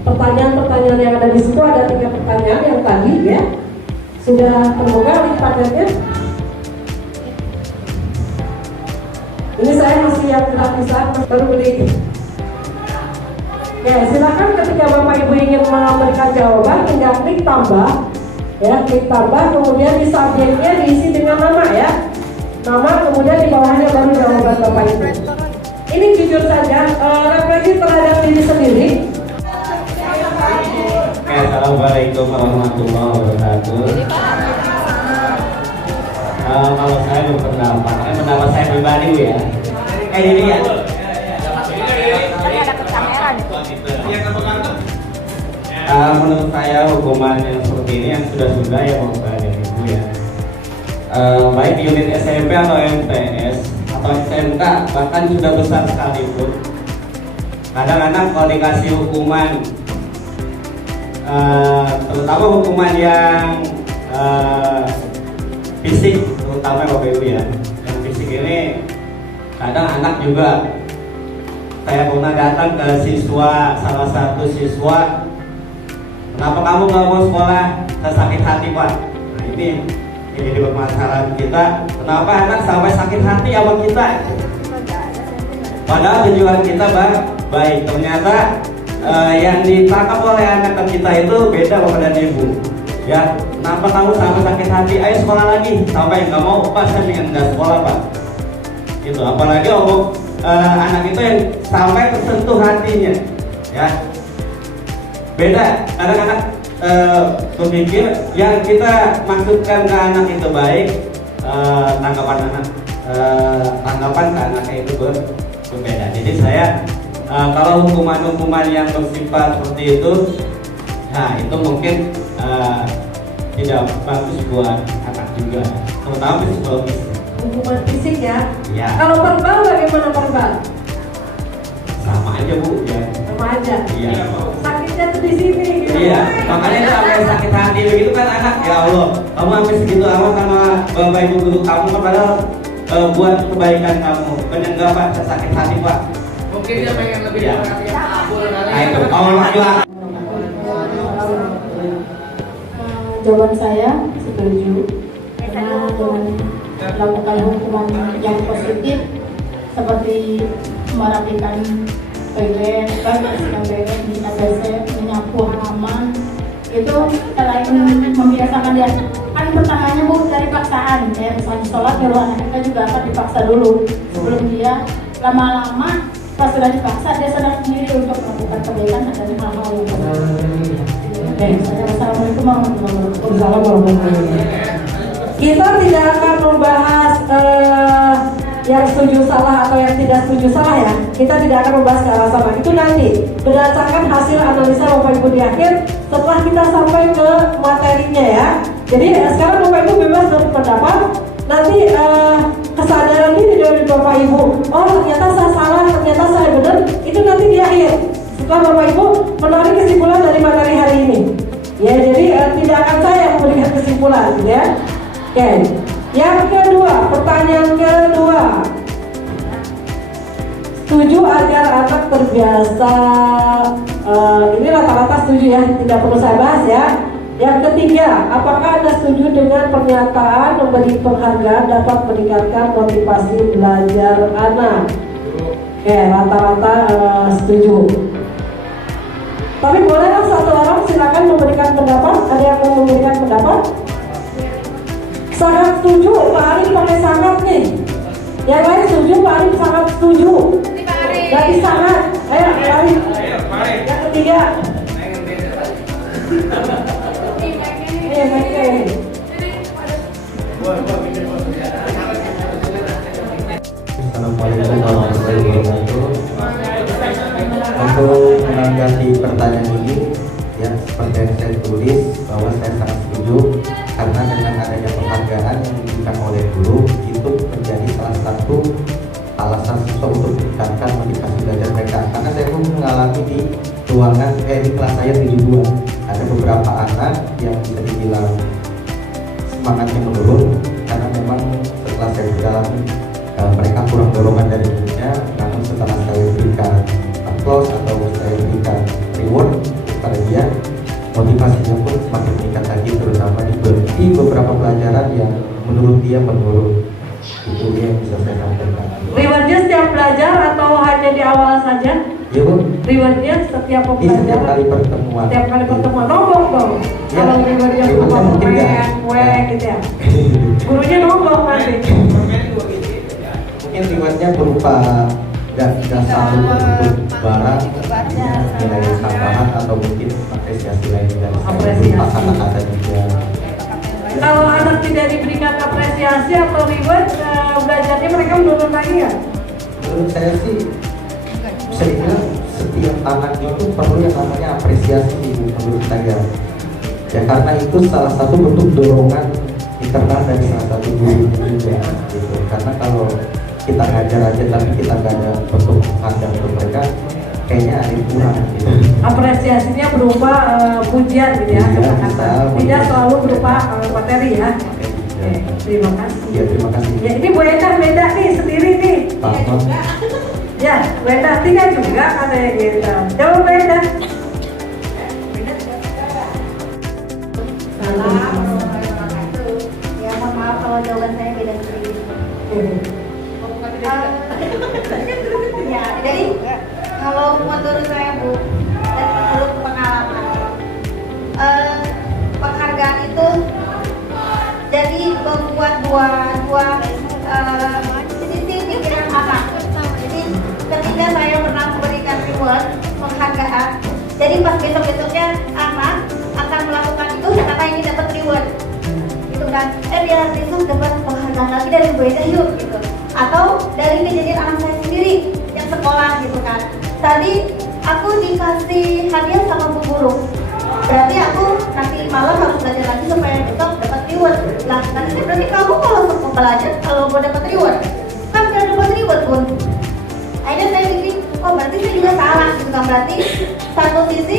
Pertanyaan-pertanyaan yang ada di situ ada 3 pertanyaan yang tadi ya. Sudah terbuka link Padletnya? Ini saya masih yang gratisan, baru beli. Ya, silakan ketika Bapak Ibu ingin memberikan jawaban, tinggal klik tambah, ya, klik tambah, kemudian di subjeknya diisi dengan nama ya, nama, kemudian di bawahnya baru jawaban Bapak Ibu. Ini jujur saja, refleksi terhadap diri sendiri. Assalamualaikum warahmatullahi wabarakatuh. Kalau saya berpendapat, pendapat saya pribadi ya. Ini ya. Menurut saya hukuman yang seperti ini yang sudah ya Bapak dan Ibu ya. Baik di unit SMP atau MTS atau SMK bahkan sudah besar sekalipun. Kadang-kadang kalau dikasih hukuman, terutama hukuman yang fisik, terutama Bapak Ibu ya, yang fisik ini kadang anak juga. Saya pernah datang ke salah satu siswa, kenapa kamu nggak mau sekolah? Saya sakit hati Pak. Nah ini jadi permasalahan kita. Kenapa anak sampai sakit hati sama kita? Padahal tujuan kita baik. Ternyata yang ditangkap oleh anak kita itu beda Bapak dan Ibu. Ya, kenapa kamu sampai sakit hati? Ayo sekolah lagi. Sampai nggak mau Pak, saya ingin nggak sekolah Pak. Gitu. Apalagi anak itu yang sampai tersentuh hatinya, ya. Beda. Kadang-kadang berpikir yang kita maksudkan ke anak itu baik, tanggapan ke anaknya itu berbeda. Jadi saya kalau hukuman-hukuman yang bersifat seperti itu, nah itu mungkin tidak bagus buat anak juga, terutama psikologis. Hukuman fisik ya. Ya. Kalau verbal bagaimana verbal? Sama aja Bu ya. Sama aja. Iya. Sakitnya tuh di sini. Gitu. Iya. Makanya sampai sakit hati begitu kan anak. Ya Allah, kamu sampai segitu amat sama Bapak Ibu guru kamu padahal buat kebaikan kamu. Benar nggak Pak? Saya sakit hati Pak. Mungkin dia pengen lebih Ya. perhatian. Nah itu. Allah juga. Jawaban saya setuju karena dengan melakukan hukuman yang positif seperti merapikan toilet, di ATC, menyapu halaman, itu selain membiasakan dia, kan pertamanya Bu dari paksaan ya, misalnya sholat nyuruh anak kita juga akan dipaksa dulu sebelum dia lama-lama pas sudah dipaksa dia sadar sendiri untuk melakukan kebaikan dan hal-hal yang positif. Oke, assalamualaikum warahmatullahi wabarakatuh. Kita tidak akan membahas yang setuju salah atau yang tidak setuju salah ya. Kita tidak akan membahas ke arah sama. Itu nanti berdasarkan hasil analisa Bapak Ibu di akhir setelah kita sampai ke materinya ya. Jadi sekarang Bapak Ibu bebas berpendapat. Nanti kesadaran diri dari Bapak Ibu. Oh ternyata saya salah, ternyata saya benar. Itu nanti di akhir. Setelah Bapak Ibu menarik kesimpulan dari materi hari ini. Ya jadi tidak akan saya memberikan kesimpulan ya. Oke, yang kedua, pertanyaan kedua, setuju agar anak terbiasa, ini rata-rata setuju ya, tidak perlu saya bahas ya. Yang ketiga, apakah Anda setuju dengan pernyataan memberi penghargaan dapat meningkatkan motivasi belajar anak? Oke, rata-rata setuju. Tapi bolehlah satu orang silakan memberikan pendapat, ada yang mau memberikan pendapat? Sangat setuju, Pak Arif pakai sangat nih. Yang lain setuju, Pak Arif sangat setuju. Pak Arif. Gak bisa kan? Ayo lari. Yang ketiga. Ayo main. Assalamualaikum warahmatullahi wabarakatuh. Untuk menanggapi pertanyaan ini, ya seperti yang saya tulis bahwa saya sangat setuju karena dengan adanya penghargaan yang diberikan oleh guru itu menjadi salah satu alasan siswa untuk meningkatkan motivasi belajar mereka. Karena saya pun mengalami di ruangan di kelas saya 72 ada beberapa anak yang bisa dibilang semangatnya menurun karena memang setelah saya berjalan mereka kurang dorongan dari gurunya. Namun setelah saya berikan applause atau saya berikan reward kepada dia, motivasinya pun semakin meningkat lagi, terutama di beberapa pelajaran yang menurut dia menurun. Itu dia yang bisa saya sampaikan. Rewardnya setiap belajar atau hanya di awal saja? Iya Bu. Rewardnya setiap Di pembelajaran? setiap kali pertemuan. Setiap kali pertemuan, nombok dong. Ya, Kalau rewardnya rewardnya berupa mungkin permen, nggak. kue gitu ya. Gurunya nombok nanti. Mungkin rewardnya berupa nggak selalu bentuk barang, nilai tambahan atau mungkin apresiasi lain dari saya. Apresiasi. Berupa kata-kata juga. Kalau anak tidak diberikan apresiasi atau reward, belajarnya mereka menurun lagi ya? Menurut saya sih bisa dibilang setiap anak itu perlu yang namanya apresiasi menurut saya. Ya karena itu salah satu bentuk dorongan internal dari salah satu guru juga gitu. Karena kalau kita ngajar aja tapi kita nggak ada bentuk penghargaan untuk mereka, kayaknya ada yang kurang gitu. Apresiasinya berupa pujian gitu ya, Iya, kata-kata. bisa. Tidak selalu berupa materi ya. Oke, terima kasih. Ya terima kasih. Ya ini Bu Eda beda nih, sendiri nih. Pak. Ya, Bu Eda tiga juga katanya gitu. Jawab Bu Eda. Ya mohon maaf kalau jawaban saya beda sedikit. Ya, jadi kalau menurut saya Bu dan menurut pengalaman, penghargaan itu jadi membuat dua sisi pikiran anak. Jadi ketika saya pernah memberikan reward penghargaan, jadi pas besok-besoknya anak akan melakukan itu karena ingin dapat reward. Gitu kan, biar besok dapat penghargaan lagi dari Bu Eda yuk gitu. Atau dari kejadian anak saya sendiri yang sekolah gitu kan. Tadi aku dikasih hadiah sama bu guru, berarti aku nanti malam harus belajar lagi supaya besok dapat reward. Lah nanti berarti kamu kalau mau belajar kalau mau dapat reward kan gak dapat reward pun. Akhirnya saya pikir, oh berarti saya juga salah gitu kan. Berarti satu sisi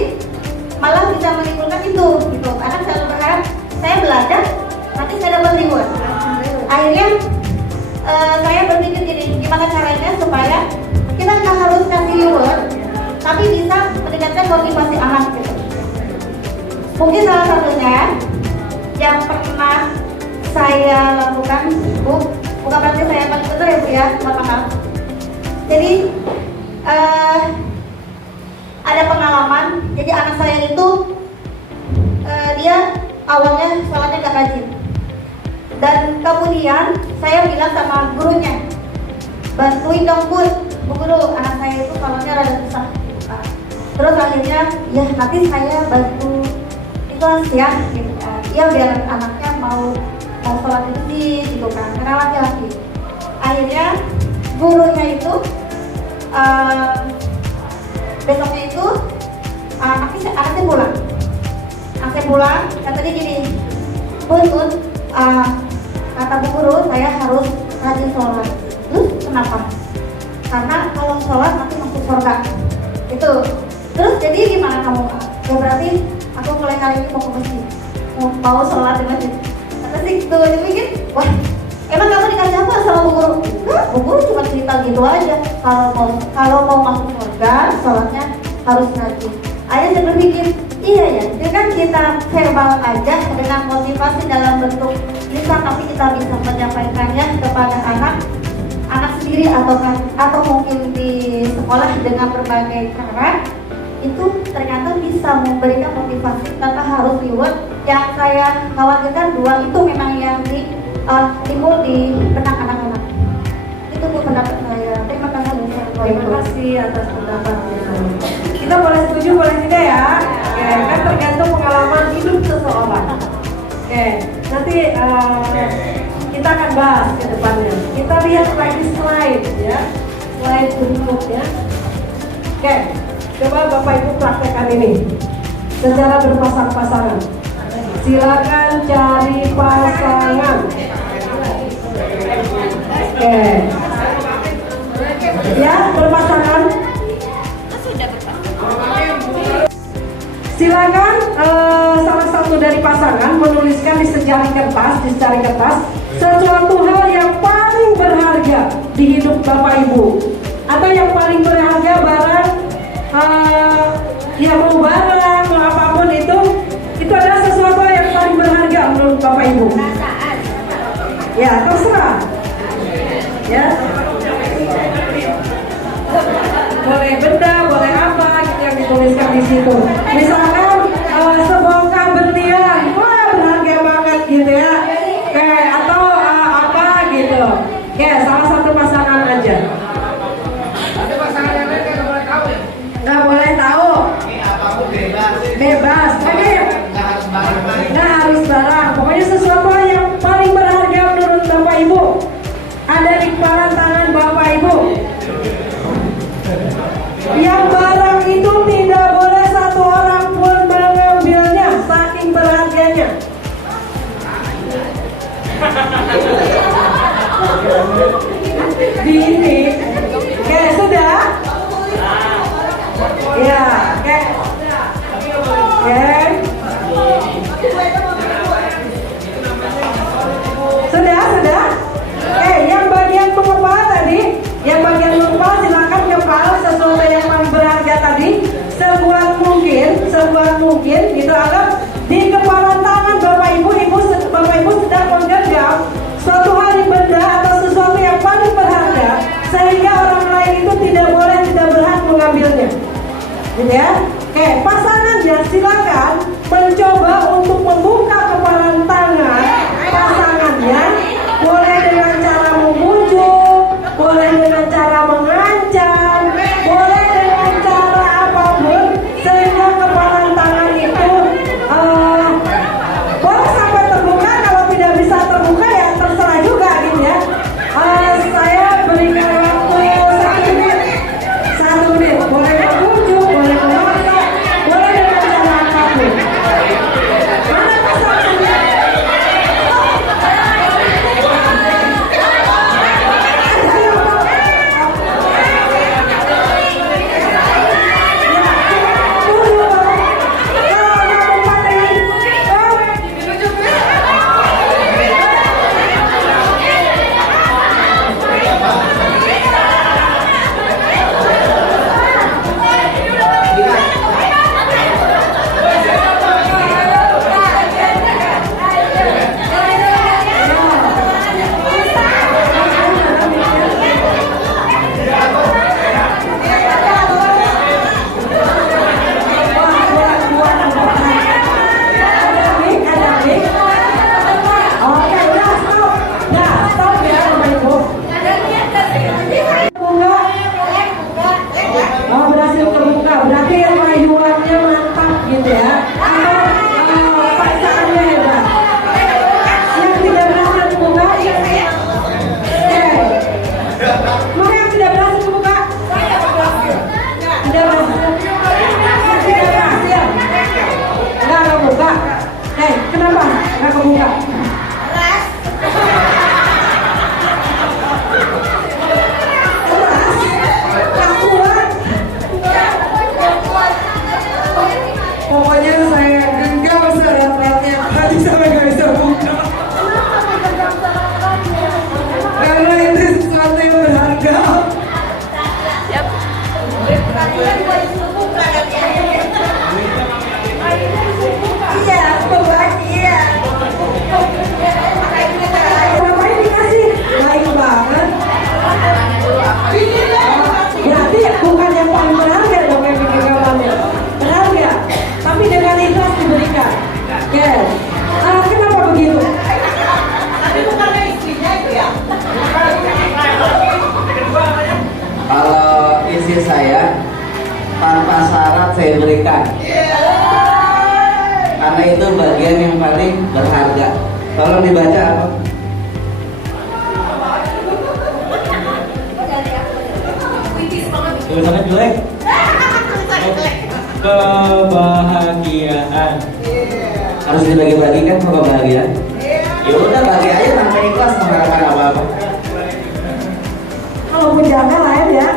malah bisa menimbulkan itu gitu. Karena selalu berharap saya belajar nanti saya dapat reward. Akhirnya saya berpikir gini, gimana caranya supaya kita nggak harus kasih reward, tapi bisa meningkatkan motivasi anak gitu. Mungkin salah satunya yang pernah saya lakukan, Bu, bukan berarti saya paling betul ya Bu ya, mohon maaf. Jadi ada pengalaman, jadi anak saya itu dia awalnya sholatnya nggak rajin. Dan kemudian saya bilang sama gurunya, bantuin dong Bu guru, anak saya itu kalaunya rada susah. Terus akhirnya, ya nanti saya bantu ikhlas ya, gitu kan. Ya biar anaknya mau sholat itu gitu kan, karena laki-laki. Akhirnya gurunya itu besoknya itu anaknya pulang. Anaknya pulang, kata dia gini, Bun, kata bu guru saya harus rajin sholat. Terus kenapa? Karena kalau sholat nanti masuk surga. Itu. Terus jadi gimana kamu? Ya berarti aku mulai kali ini mau ke masjid, mau sholat di masjid. Kata sih gitu, dia mikir, wah emang kamu dikasih apa sama bu guru? Enggak, bu guru cuma cerita gitu aja. Kalau mau masuk surga, sholatnya harus rajin. Akhirnya saya berpikir, iya ya, dengan kita verbal aja dengan motivasi dalam bentuk lisan, tapi kita bisa menyampaikannya kepada anak sendiri atau mungkin di sekolah dengan berbagai cara, itu ternyata bisa memberikan motivasi tanpa harus reward. Yang saya khawatirkan dua itu memang yang timbul di benak anak-anak. Itu Bu pendapat saya. Terima kasih. Terima kasih atas pendapatnya. Kita boleh setuju, boleh tidak ya? Oke, kan tergantung pengalaman hidup seseorang. Oke, nanti kita akan bahas ke depannya. Kita lihat lagi slide ya, slide berikutnya. Oke, coba Bapak Ibu praktekkan ini secara berpasang-pasangan. Silakan cari pasangan. Oke. Ya, berpasangan. Silakan salah satu dari pasangan menuliskan di secari kertas sesuatu hal yang paling berharga di hidup Bapak Ibu, atau yang paling berharga barang, ya mau barang mau apapun itu adalah sesuatu yang paling berharga menurut Bapak Ibu. Ya, terserah. Ya. Boleh benda, boleh apa gitu yang dituliskan di situ. Misalkan sebongkah berlian, wah berharga banget gitu ya. Atau apa gitu. Salah satu pasangan aja. Ada pasangan yang lain kan boleh tahu ya? Nggak boleh tahu. Ini apapun bebas. Bebas. Oke. Nggak harus bareng. Nggak harus barang. Pokoknya sesuatu yang paling berharga menurut Bapak Ibu ada di kepala tangan Bapak Ibu. Yang barang itu tidak boleh satu orang pun mengambilnya, saking berharganya. Ini, kayak sudah? Ya, kayak. Sudah? Yang bagian mengepal tadi, yang bagian mengepal silakan ngepal sesuatu yang paling berharga tadi sebuat mungkin gitu, anggap di kepala tangan Bapak Ibu sedang menggenggam suatu hal di benda atau sesuatu yang paling berharga sehingga orang lain itu tidak berhak mengambilnya, gitu ya. Pasangannya silakan mencoba untuk membuka kepala tangan pasangannya, boleh dengan cara memujuk, boleh dengan cara mengancam, boleh dengan cara apapun sehingga kepala tangan itu boleh sampai terbuka. Kalau tidak bisa terbuka ya terserah juga gitu ya. Saya berikan waktu 1 menit. 1 menit, boleh memujuk, boleh memaksa, boleh dengan cara apapun. Mana pasangannya? Berhasil terbuka, berarti yang rayuannya mantap gitu ya, atau pasangannya hebat. Yang tidak berhasil terbuka, mau yang tidak berhasil terbuka, tidak berhasil, nggak kebuka. Kenapa nggak kebuka? Pokoknya saya genggam serat-seratnya tadi sampai gak bisa buka. Karena itu sesuatu yang berharga. Iya, iya. Ngapain dikasih? Baik banget. Berarti bukan yang paling berharga dong yang bikin kamu. Berharga, tapi dengan ikhlas diberikan. Kenapa begitu? Tapi bukannya istrinya itu ya? Kalau kalian yang paling berharga. Tolong dibaca apa? Tulisannya jelek. Kebahagiaan. Harus dibagi-bagikan sama kebahagiaan. Ya udah bagi aja sampai ikhlas, mengharapkan apa-apa. Kalau bujangan lain ya,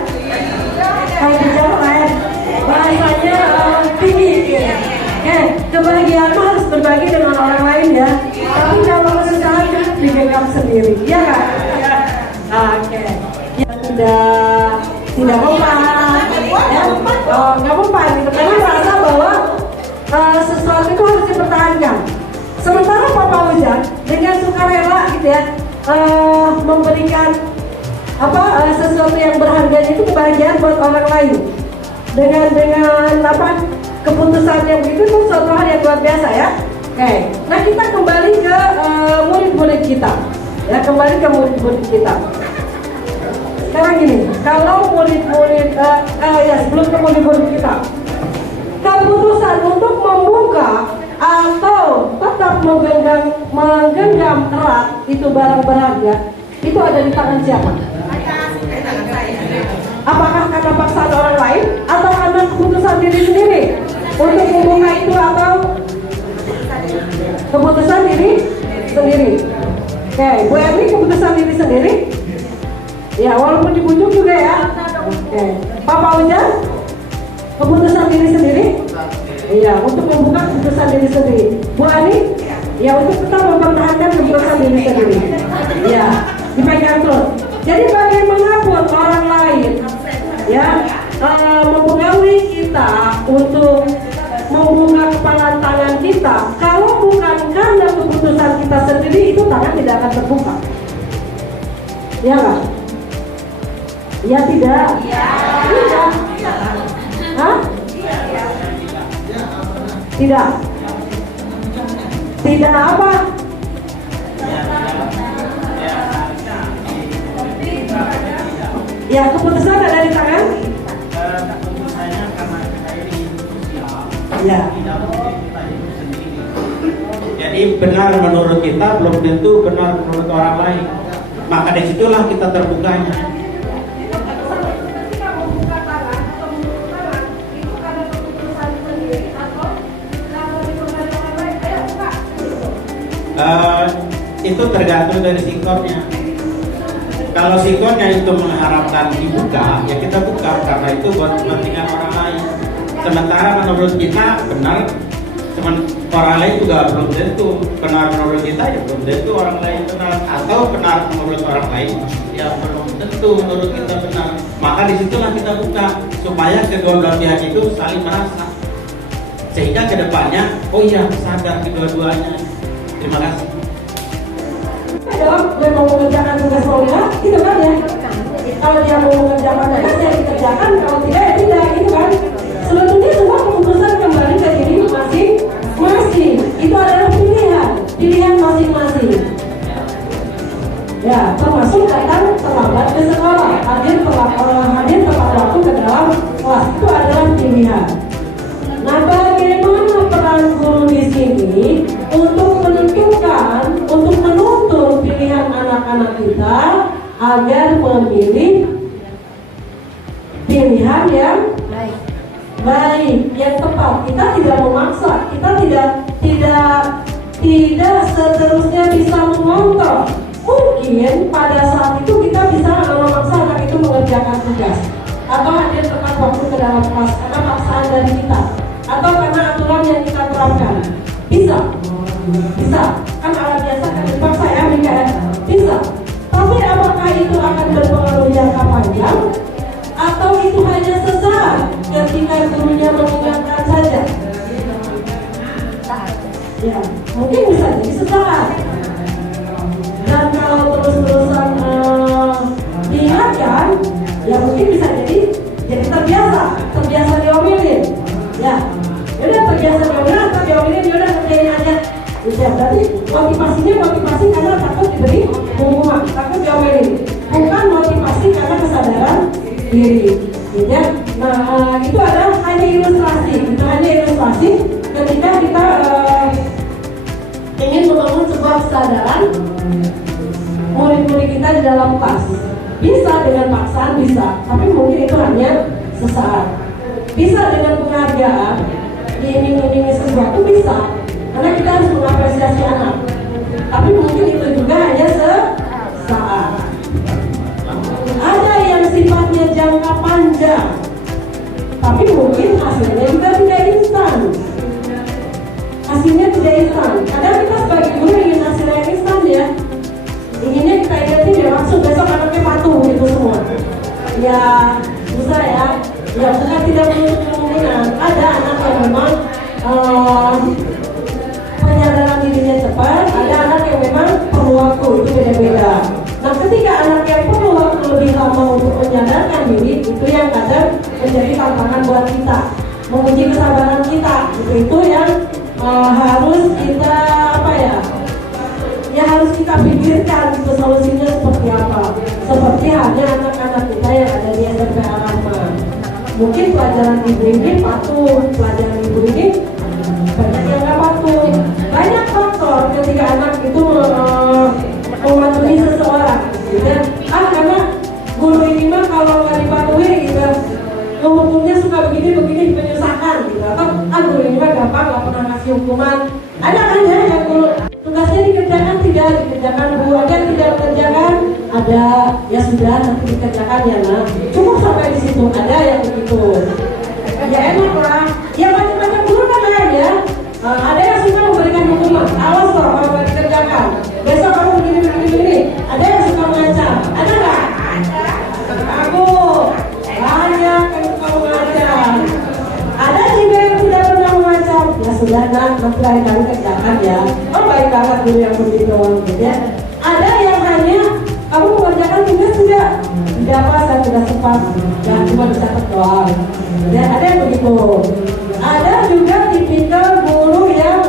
kalau bujangan lain, bahasanya tinggi. Kebahagiaan mah harus berbagi dengan orang lain ya. Tapi kalau secara cukup dipegang sendiri, iya kan? Oke. Tidak mempan, ya? Nggak mempan gitu. Karena merasa bahwa sesuatu itu harus dipertahankan. Sementara Papa Ujang dengan sukarela gitu ya, memberikan sesuatu yang berharga itu kebahagiaan buat orang lain. Dengan keputusan yang begitu itu suatu hal yang luar biasa ya. Oke. Nah kita kembali ke murid-murid kita. Ya kembali ke murid-murid kita. Sekarang gini, kalau murid-murid sebelum ke murid-murid kita, keputusan untuk membuka atau tetap menggenggam erat itu barang berharga itu ada di tangan siapa? Apakah karena paksaan orang lain atau karena keputusan diri sendiri untuk membuka itu atau keputusan diri sendiri? Oke, Bu Erni keputusan diri sendiri? Ya, walaupun dibujuk juga ya. Oke, Papa Ujang keputusan diri sendiri? Iya, untuk membuka keputusan diri sendiri. Bu Ani? Ya, untuk tetap mempertahankan keputusan diri sendiri. Iya, dipegang terus. Jadi bagaimana buat orang lain ya mempengaruhi kita untuk membuka kepalan tangan kita, kalau bukan karena keputusan kita sendiri itu tangan tidak akan terbuka. Ya nggak? Ya tidak? Tidak. Hah? Tidak. Tidak apa? Ya, keputusan ada di tangan? Keputusannya karena kita ini sosial. Ya. Tidak mungkin kita hidup sendiri. Jadi benar menurut kita belum tentu benar menurut orang lain. Maka disitulah kita terbukanya. Itu tergantung dari sikonnya. Kalau sikonnya itu mengharapkan dibuka, ya kita buka karena itu buat kepentingan orang lain. Sementara menurut kita benar, orang lain juga belum tentu benar menurut kita, ya belum tentu orang lain benar, atau benar menurut orang lain, ya belum tentu menurut kita benar. Maka disitulah kita buka supaya kedua belah pihak itu saling merasa, sehingga kedepannya, oh iya sadar kedua-duanya. Terima kasih. Dong, dia mau mengerjakan tugas sekolah, itu kan ya. Kalau dia mau mengerjakan tugas, ya dikerjakan. Kalau tidak, ya tidak, itu kan. Sebetulnya semua keputusan kembali ke diri masing-masing. Itu adalah pilihan masing-masing. Ya, termasuk datang terlambat ke sekolah, hadir tepat waktu ke dalam kelas, itu adalah pilihan. Nah, bagaimana peran guru di sini untuk menentukan, untuk menuntun pilihan anak-anak kita agar memilih pilihan yang baik, yang tepat. Kita tidak memaksa, kita tidak seterusnya bisa mengontrol. Mungkin pada saat itu kita bisa memaksa anak itu mengerjakan tugas atau hadir tepat waktu ke dalam kelas karena paksaan dari kita atau karena aturan yang kita terapkan. Bisa kan alat biasa kan dipaksa ya mereka ya. Bisa, tapi apakah itu akan berpengaruh jangka panjang atau itu hanya sesaat ketika gurunya mengingatkan saja? Ya, mungkin bisa jadi sesaat. Dan kalau terus-terusan diingatkan, ya mungkin bisa jadi terbiasa diomelin. Ya udah terbiasa diomelin atau diomelin, ya udah kerjain aja. Ya, berarti motivasi karena takut diberi hukuman, takut diomelin, bukan motivasi karena kesadaran diri. Ya, nah itu adalah hanya ilustrasi ketika kita sebuah kesadaran murid-murid kita di dalam kelas. Bisa dengan paksaan, bisa, tapi mungkin itu hanya sesaat. Bisa dengan penghargaan, diiming-imingi sesuatu, bisa, karena kita harus mengapresiasi anak. Tapi mungkin itu juga hanya sesaat. Ada yang sifatnya jangka panjang, tapi mungkin hasilnya juga tidak instan. Hasilnya tidak instan. Kadang kita sebagai guru ingin hasilnya yang instan ya. Inginnya kita ingetin ya langsung besok anaknya patuh gitu semua. Ya susah ya. Ya bukan tidak menutup kemungkinan. Ada anak yang memang penyadaran dirinya cepat. Ada anak yang memang perlu waktu, itu beda-beda. Nah ketika anak yang perlu waktu lebih lama untuk menyadarkan diri, itu yang kadang menjadi tantangan buat kita, menguji kesabaran kita. Itu yang harus kita harus kita pikirkan gitu, solusinya seperti apa. Seperti halnya anak-anak kita yang ada di SMP Al-Rahmah. Mungkin pelajaran ibu ini patuh, pelajaran ibu ini banyak yang nggak patuh. Banyak faktor ketika anak itu mematuhi seseorang gitu. Karena guru ini mah kalau nggak dipatuhi gitu, hukumnya suka begini menyusahkan gitu. Atau guru ini mah gampang, nggak pernah kasih hukuman. Ada kan ya yang guru tugasnya dikerjakan, tidak dikerjakan, buahnya tidak mengerjakan, ada ya sudah nanti dikerjakan ya nak, cukup sampai di situ. Ada yang begitu, ya enak lah. Ya macam-macam guru kan ada ya. Ada yang suka memberikan hukuman, awas loh kalau nggak dikerjakan, besok kamu begini. Ada yang suka mengancam, ada nggak? Aku banyak yang suka mengancam. Ada juga yang tidak pernah mengancam. Ya sudah nak, nanti lain kali kerjakan ya. Oh baik banget guru yang begitu ya. Ada yang hanya kamu mengerjakan tugas tidak apa, saya tidak sempat, ya cuma dicatat doang. Ya, ada yang begitu. Ada juga tipikal guru yang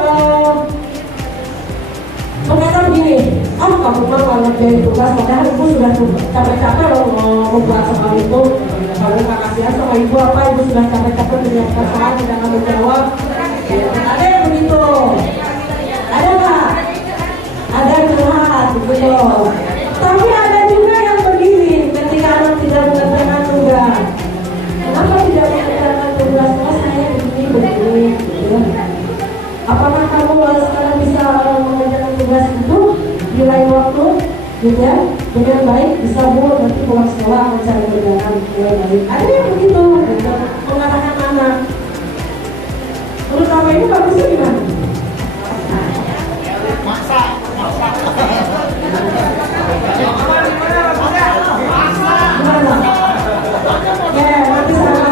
mengatakan begini, kamu mah kalau ngerjain tugas, padahal ibu sudah capek-capek loh membuat soal itu. Kamu nggak kasihan sama ibu apa, ibu sudah capek-capek menyiapkan soal, tidak kamu jawab. Ya, ada yang begitu. Ada nggak? Ada curhat gitu. Tapi ada juga yang begini, ketika anak tidak mengerjakan tugas. Kenapa tidak mengerjakan tugas? Oh saya begini gitu. Apakah kamu sekarang bisa mengerjakan tugas itu di lain waktu gitu ya, dengan baik? Bisa bu, nanti pulang sekolah akan cari kerjaan dengan baik. Ada yang begitu gitu, mengarahkan anak. Menurut kamu ini bagusnya gimana? Nanti salah.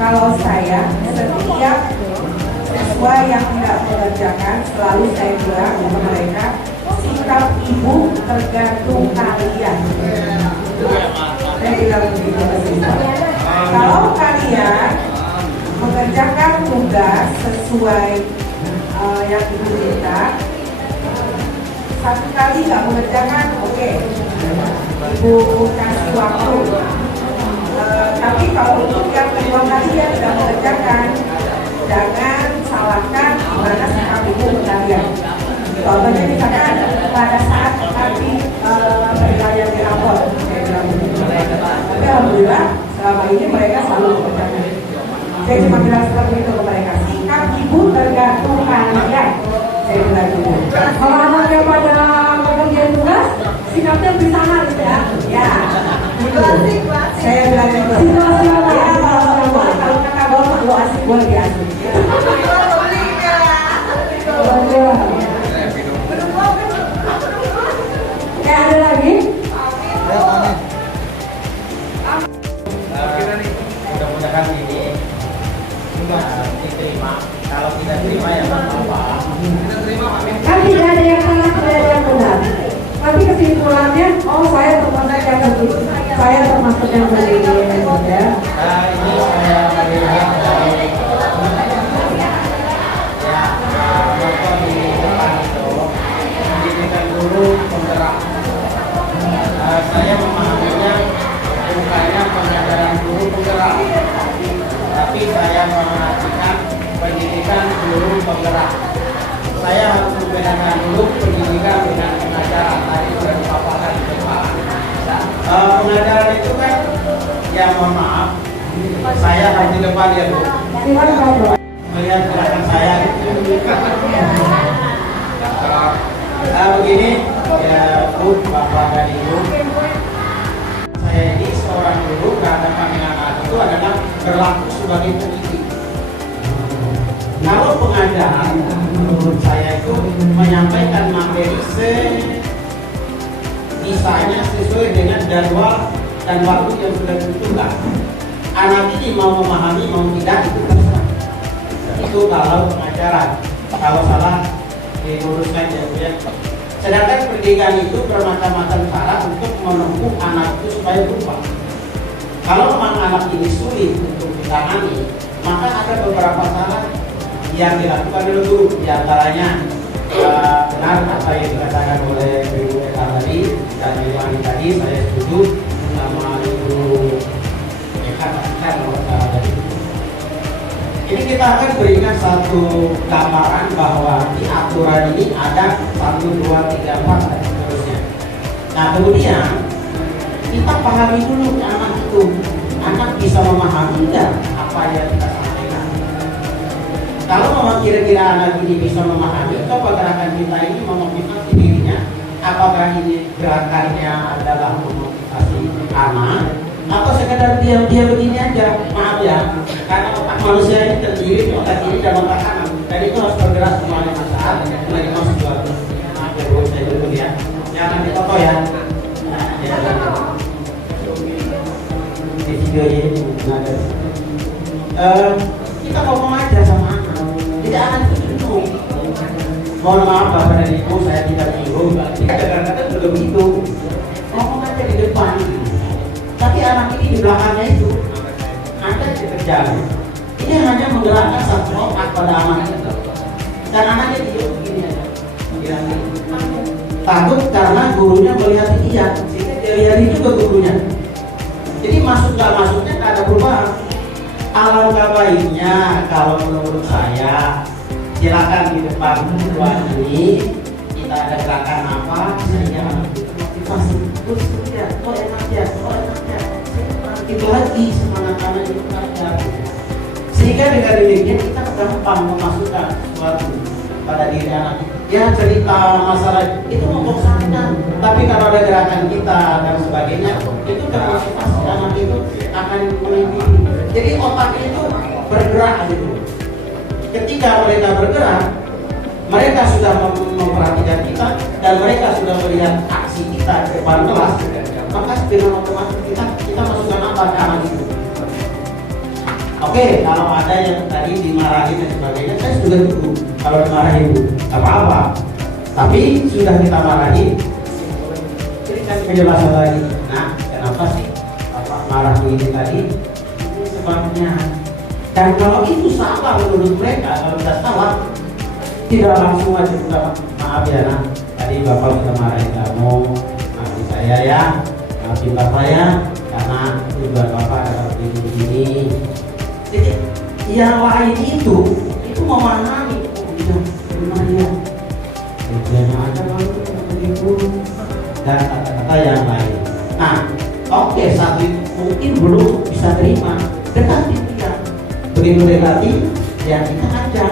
Kalau saya setiap siswa yang tidak mengerjakan, selalu saya bilang kepada mereka, sikap ibu tergantung kalian. Saya bilang begitu ke siswa. Kalau kalian mengerjakan tugas sesuai yang ibu minta, satu kali nggak mengerjakan, oke, ibu kasih waktu. Tapi kalau untuk yang kedua kali dia tidak mengerjakan, jangan salahkan gimana sikap ibu ke kalian. Contohnya misalkan pada saat nanti penilaian di rapor, saya bilang begitu. Tapi alhamdulillah selama ini mereka selalu mengerjakan. Saya cuma bilang seperti itu ke mereka. Sikap ibu tergantung kalian. Saya bilang gitu. Kalau anaknya pada mengerjakan tugas, sikapnya bisa harus ya. Ya. Saya bilang gitu. Ya kalau kakak bawa lu asik luar biasa. Ada lagi? Kita nih mudah-mudahan ini diterima. Kalau kita terima ya nggak apa-apa. Kita terima Kan tidak ada yang salah, tidak ada yang benar. Tapi kesimpulannya, oh saya termasuk yang begitu, saya termasuk yang begini, ya. Ini saya melihat dari motor di depan itu pendidikan guru penggerak. Saya memahaminya bukannya pengajaran guru penggerak. penggerak, tapi saya memperhatikan pendidikan guru penggerak. Saya harus membedakan dulu pendidikan dengan pengajaran. Tadi sudah dipaparkan di depan. Pengajaran itu kan, ya mohon maaf, saya harus di depan ya Bu. Melihat gerakan saya. Begini, ya Bu, Bapak dan Ibu. Saya ini seorang guru berhadapan dengan anak itu adalah berlaku sebagai pendidik. Kalau pengajaran menurut saya itu menyampaikan materi misalnya sesuai dengan jadwal dan waktu yang sudah ditentukan. Anak ini mau memahami mau tidak itu terserah. Itu kalau pengajaran. Kalau salah diluruskan ya. Sedangkan pendidikan itu bermacam-macam cara untuk menempuh anak itu supaya berubah. Kalau memang anak ini sulit untuk ditangani, maka ada beberapa cara yang dilakukan oleh guru. Di antaranya benar apa yang dikatakan oleh Ibu Eka tadi dan Ibu Ani tadi, saya setuju sama Ibu Eka tadi. Ini kita akan berikan satu gambaran bahwa di aturan ini ada 1, 2, 3, 4 dan seterusnya. Nah kemudian kita pahami dulu anak itu, anak bisa memahami tidak apa yang kita sampaikan. Kalau memang kira-kira anak ini bisa memahami, coba gerakan kita ini memotivasi dirinya. Apakah ini gerakannya adalah memotivasi anak atau sekedar diam-diam begini aja? Maaf ya, karena otak manusia ini terdiri otak kiri dan otak kanan, dan itu harus bergerak semuanya saat lagi mau sesuatu. Maaf ya Bu, saya dulu ya, jangan ditoto ya. Di video ini ada. Kita ngomong aja sama anak, tidak anak itu dulu. Mohon maaf Bapak dan Ibu, saya tidak menyinggung. Kita kadang-kadang belum itu. Ngomong aja di depan. Tapi anak ini di belakangnya itu ada yang terjadi. Ini hanya menggerakkan satu otak pada anak itu. Dan anaknya dia begini aja. Takut karena gurunya melihat dia, sehingga dia lihat juga gurunya. Jadi masuk gak masuknya gak ada perubahan. Alangkah baiknya kalau menurut saya, silakan di depan tuan ini kita ada gerakan apa sehingga anak itu termotivasi. Terus ya, oh enak ya, oh enak ya. Itu lagi semangat anak itu belajar. Sehingga dengan dirinya kita gampang memasukkan sesuatu pada diri anak. Ya cerita masalah itu membosankan. Tapi kalau ada gerakan kita dan sebagainya, itu termotivasi anak itu akan mengikuti. Jadi otaknya itu bergerak gitu. Ketika mereka bergerak, mereka sudah memperhatikan kita dan mereka sudah melihat aksi kita di depan kelas. Maka dengan otomatis kita masukkan apa ke anak itu. Oke, kalau ada yang tadi dimarahin dan sebagainya, saya sudah dulu. Kalau dimarahin apa-apa, tapi sudah kita marahin, berikan penjelasan lagi. Nah, kenapa sih Bapak marah ini tadi? Ini sebabnya. Dan kalau itu salah menurut mereka, kalau tidak salah, tidak langsung aja sudah maaf ya nak, tadi Bapak sudah marahin kamu, maafin saya ya, maafin Bapak ya, karena tujuan Bapak adalah begini. Jadi yang lain itu memahami, oh iya, benar ya, tujuannya ada lalu begitu dan kata-kata yang lain. Nah, oke, saat itu mungkin belum bisa terima, dekati dia. Begitu dekati, ya kita ajak.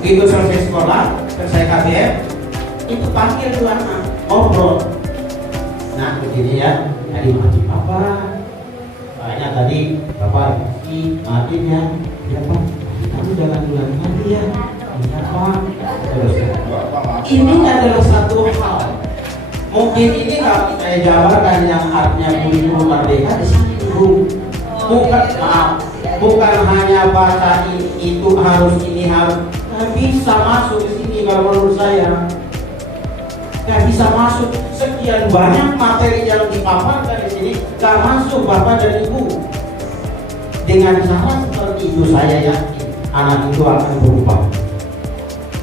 Begitu selesai sekolah, selesai KBM, itu panggil tuh anak, ngobrol. Nah, begini ya, tadi maafin Bapak. Banyak tadi Bapak maafin ya, ya Pak, kamu jangan bilang lagi ya, ya Pak. Terus, ini adalah satu hal. Mungkin ini kalau saya jabarkan yang artinya Bumi Merdeka di sini dulu. Bukan hanya baca ini, itu harus, ini harus. Nggak bisa masuk di sini kalau menurut saya. Nggak bisa masuk. Sekian banyak materi yang dipaparkan di sini nggak masuk Bapak dan Ibu. Dengan cara seperti itu saya yakin anak itu akan berubah.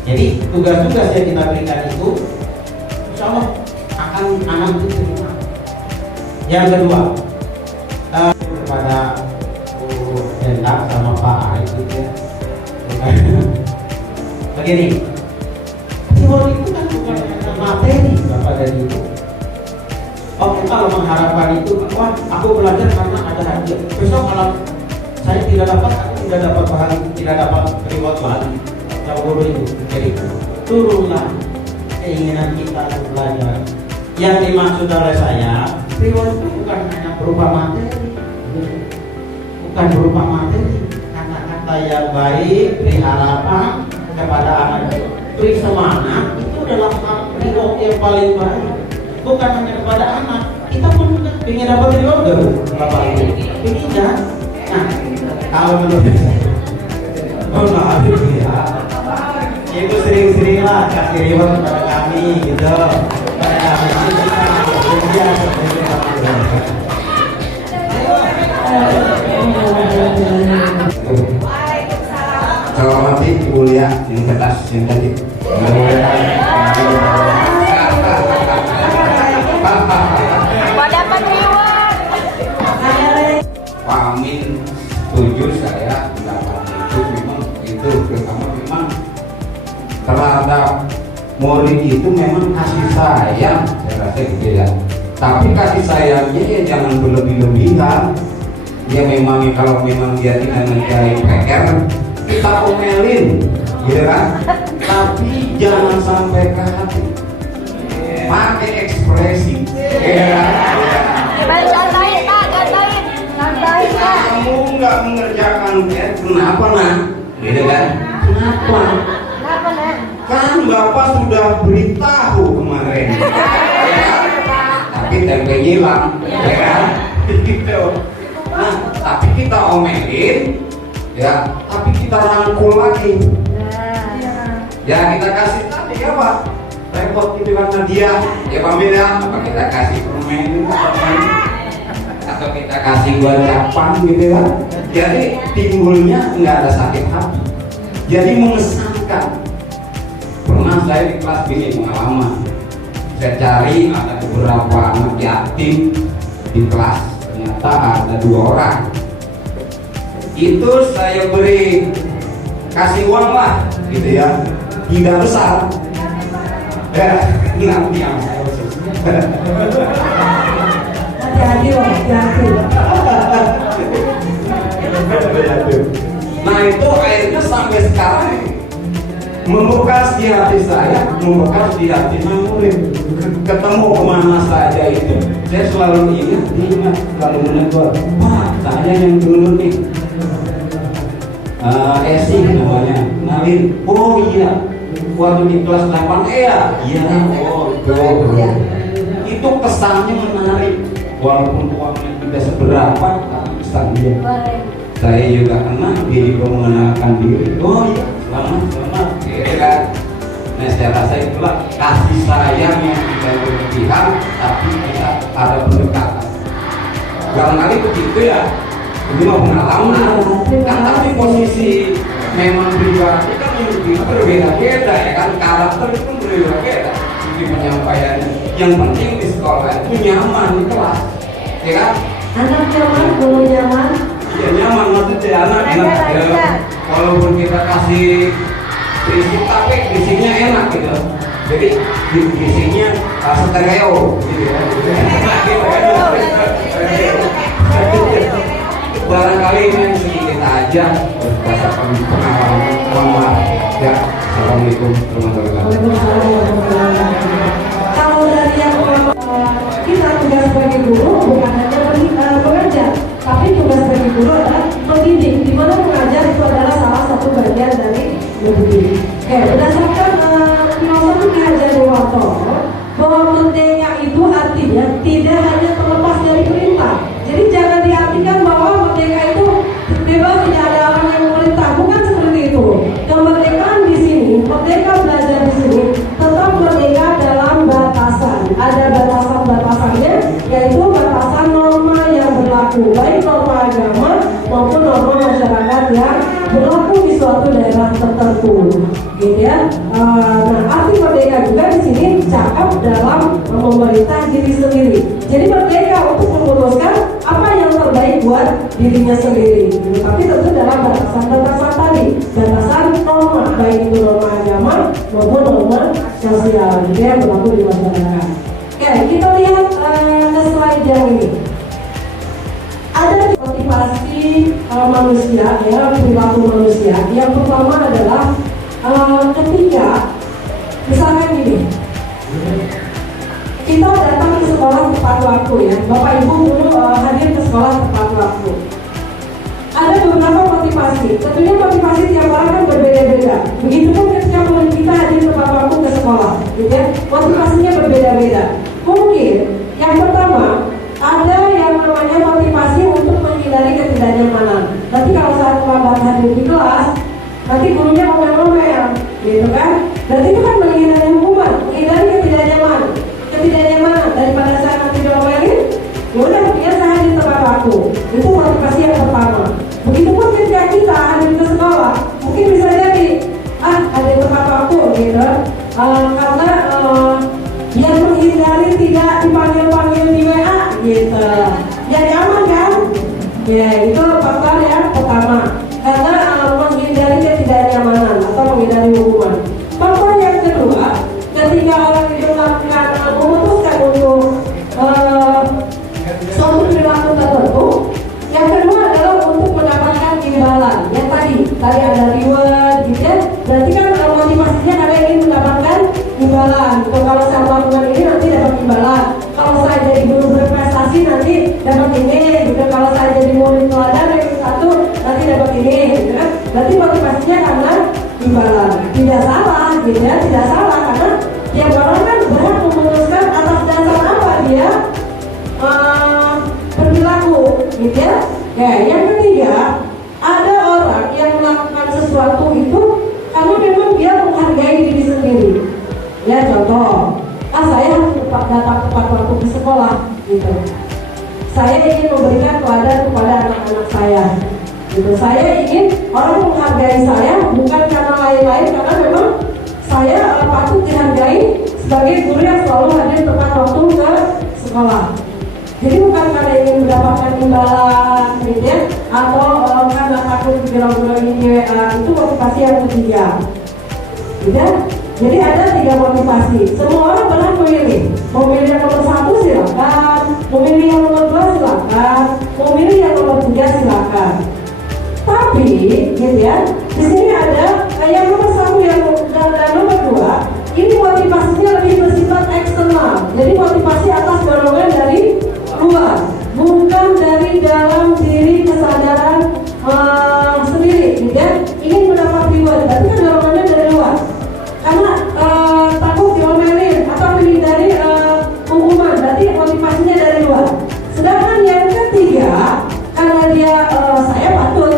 Jadi tugas-tugas yang kita berikan itu, insya Allah akan anak itu terima. Yang kedua, kepada begini, reward itu kan bukan hanya materi Bapak dan Ibu. Oke, kalau mengharapkan itu, wah aku belajar karena ada hadiah. Besok kalau saya tidak dapat, aku tidak dapat bahan, tidak dapat reward lagi. Yang bodoh itu. Jadi turunlah keinginan kita untuk belajar. Yang dimaksud oleh saya, reward itu bukan hanya berupa materi, bukan berupa materi. Kata-kata yang baik, beri harapan kepada anak, beri semangat, itu adalah reward yang paling baik. Bukan hanya kepada anak, kita pun ingin dapat reward gak, Bapak Ibu? Ingin kan? Nah, kalau menurut mohon maaf ya, itu sering-seringlah kasih reward kepada kami gitu. Pada kami Saya hormati Ibu Lia yang kertas yang tadi. Pak Amin setuju, saya pendapat itu memang itu pertama memang terhadap murid itu memang kasih sayang, saya rasa gitu ya. Tapi kasih sayangnya ya jangan berlebih-lebihan. Ya memang kalau memang dia tidak mencari PR, kita omelin, gitu kan? Tapi jangan sampai ke hati. Pakai ekspresi, ya kan? Kamu nggak mengerjakan PR, kenapa nak? Gitu kan? Kenapa? Kan Bapak sudah beritahu kemarin, ya kan? Tapi tempe hilang, ya kan? Gitu. Nah, tapi kita omelin, ya, tapi kita rangkul lagi. Ya kita kasih tadi ya Pak, repot gitu karena dia, ya Pak Beda, apa kita kasih permen, atau kita kasih ucapan gitu kan? Jadi timbulnya nggak ada sakit hati, jadi mengesankan. Pernah saya di kelas ini pengalaman, saya cari ada beberapa anak yatim di kelas. Ternyata ada 2 orang. Itu saya beri kasih uang lah, gitu ya, tidak besar. Nanti yang saya Hati-hati loh, hati-hati. Nah itu akhirnya sampai sekarang membekas di hati saya, membekas di hati murid. Ketemu kemana saja itu, saya selalu ingat kalau menegur, Pak, saya yang dulu nih, Esi namanya, Nalin, oh iya, waktu di kelas 8 iya, oh itu kesannya menarik, walaupun uangnya tidak seberapa, tapi kesan dia. Saya juga kenal, dia juga mengenalkan diri, oh iya, selamat, gitu kan. Nah saya rasa itulah kasih sayang yang tidak berlebihan, tapi kita ada pendekatan. Barangkali begitu ya, ini mau pengalaman kan, tapi posisi memang pribadi kan yang berbeda-beda ya kan, karakter itu berbeda-beda di penyampaiannya. Yang penting di sekolah itu nyaman di kelas, ya kan? Anak nyaman, guru nyaman. Ya nyaman, maksudnya anak enak ya. Walaupun kita kasih berisik tapi isinya enak gitu. Jadi isinya stereo gitu ya. Barangkali ini sedikit aja berdasarkan pengalaman ya. Assalamualaikum warahmatullahi wabarakatuh. Kalau dari yang kita tugas sebagai guru bukan hanya mengajar, tapi tugas sebagai guru adalah mendidik. Di mana mengajar itu adalah salah satu bagian dari mendidik. Oke, berdasarkan filosofi Ki Hajar Dewanto, bahwa merdeka itu artinya tidak hanya terlepas dari perintah. Jadi jangan diartikan bahwa merdeka itu bebas, tidak ada orang yang memerintah. Bukan seperti itu. Kemerdekaan di sini, merdeka belajar di sini, tetap merdeka dalam batasan. Ada batasan-batasannya, yaitu batasan norma yang berlaku, baik norma agama maupun norma masyarakat yang berlaku di suatu daerah tertentu, gitu ya. Nah, arti merdeka juga di sini cakap dalam memerintah diri sendiri. Jadi merdeka untuk memutuskan apa yang terbaik buat dirinya sendiri. Tapi tentu dalam batasan-batasan tadi, batasan norma, baik itu norma agama maupun norma sosial yang berlaku di masyarakat. Oke, kita lihat ke slide yang ini. Ada motivasi manusia, ya, perilaku manusia. Yang pertama adalah ketika misalkan gini, kita datang ke sekolah tepat waktu, ya, Bapak Ibu dulu hadir ke sekolah tepat waktu. Ada beberapa motivasi. Tentunya motivasi tiap orang kan berbeda-beda. Begitupun ketika kita hadir tepat waktu ke sekolah, gitu ya, motivasinya berbeda-beda. Mungkin yang pertama ada yang namanya motivasi untuk menghindari ketidaknyamanan. Nanti kalau saat terlambat hadir di kelas, nanti gurunya ngomel-ngomel, gitu kan? Berarti itu kan menghindari hukuman, menghindari ketidaknyamanan daripada saya nanti diomelin. Udah, dia saya hadir tepat waktu. Itu motivasi yang pertama. Begitupun ketika kita hadir ke sekolah, mungkin bisa jadi hadir tepat waktu, gitu. Karena biar menghindari tidak dipanggil-panggil di WA, gitu. Ya nyaman kan? Ya itu faktor yang pertama. Karena menghindari ketidaknyamanan atau menghindari hukuman. Faktor yang kedua, ketika orang itu melakukan memutuskan untuk suatu perilaku tertentu, yang kedua adalah untuk mendapatkan imbalan. Yang tadi ada reward, gitu ya. Berarti kan motivasinya ada ingin mendapatkan imbalan. Kalau saya melakukan ini nanti dapat imbalan. Kalau saya jadi guru berprestasi nanti dapat ini. Gitu. Kalau saya jadi murid teladan yang satu nanti dapat ini. Gitu. Berarti motivasinya karena imbalan. Tidak salah, gitu ya. Tidak salah karena tiap orang kan berhak memutuskan atas dasar apa dia berperilaku, gitu ya. Ya, yang ketiga, ada orang yang melakukan sesuatu itu karena memang dia menghargai diri sendiri. Ya, contoh, saya harus datang tepat waktu ke sekolah, gitu. Saya ingin memberikan teladan kepada anak-anak saya, gitu. Saya ingin orang menghargai saya bukan karena lain-lain, karena memang saya patut dihargai sebagai guru yang selalu hadir tepat waktu ke sekolah. Jadi bukan karena ingin mendapatkan imbalan, gitu ya, atau karena takut dibilang-bilang ini itu motivasi yang ketiga. Gitu. Jadi ada 3 motivasi. Semua orang berhak memilih. Mau milih yang nomor 1 silakan, mau milih yang nomor 2 silakan, mau milih yang nomor 3 silakan. Tapi, gitu ya, di sini ada yang nomor 1 dan nomor 2. Ini motivasinya lebih bersifat eksternal. Jadi motivasi atas dorongan dari luar, bukan dari dalam diri kesadaran sendiri, gitu ya. Ingin mendapat reward, berarti kan dorongannya dari luar. Karena takut diomelin atau menghindari hukuman, berarti motivasinya dari luar. Sedangkan yang ketiga, karena dia saya patut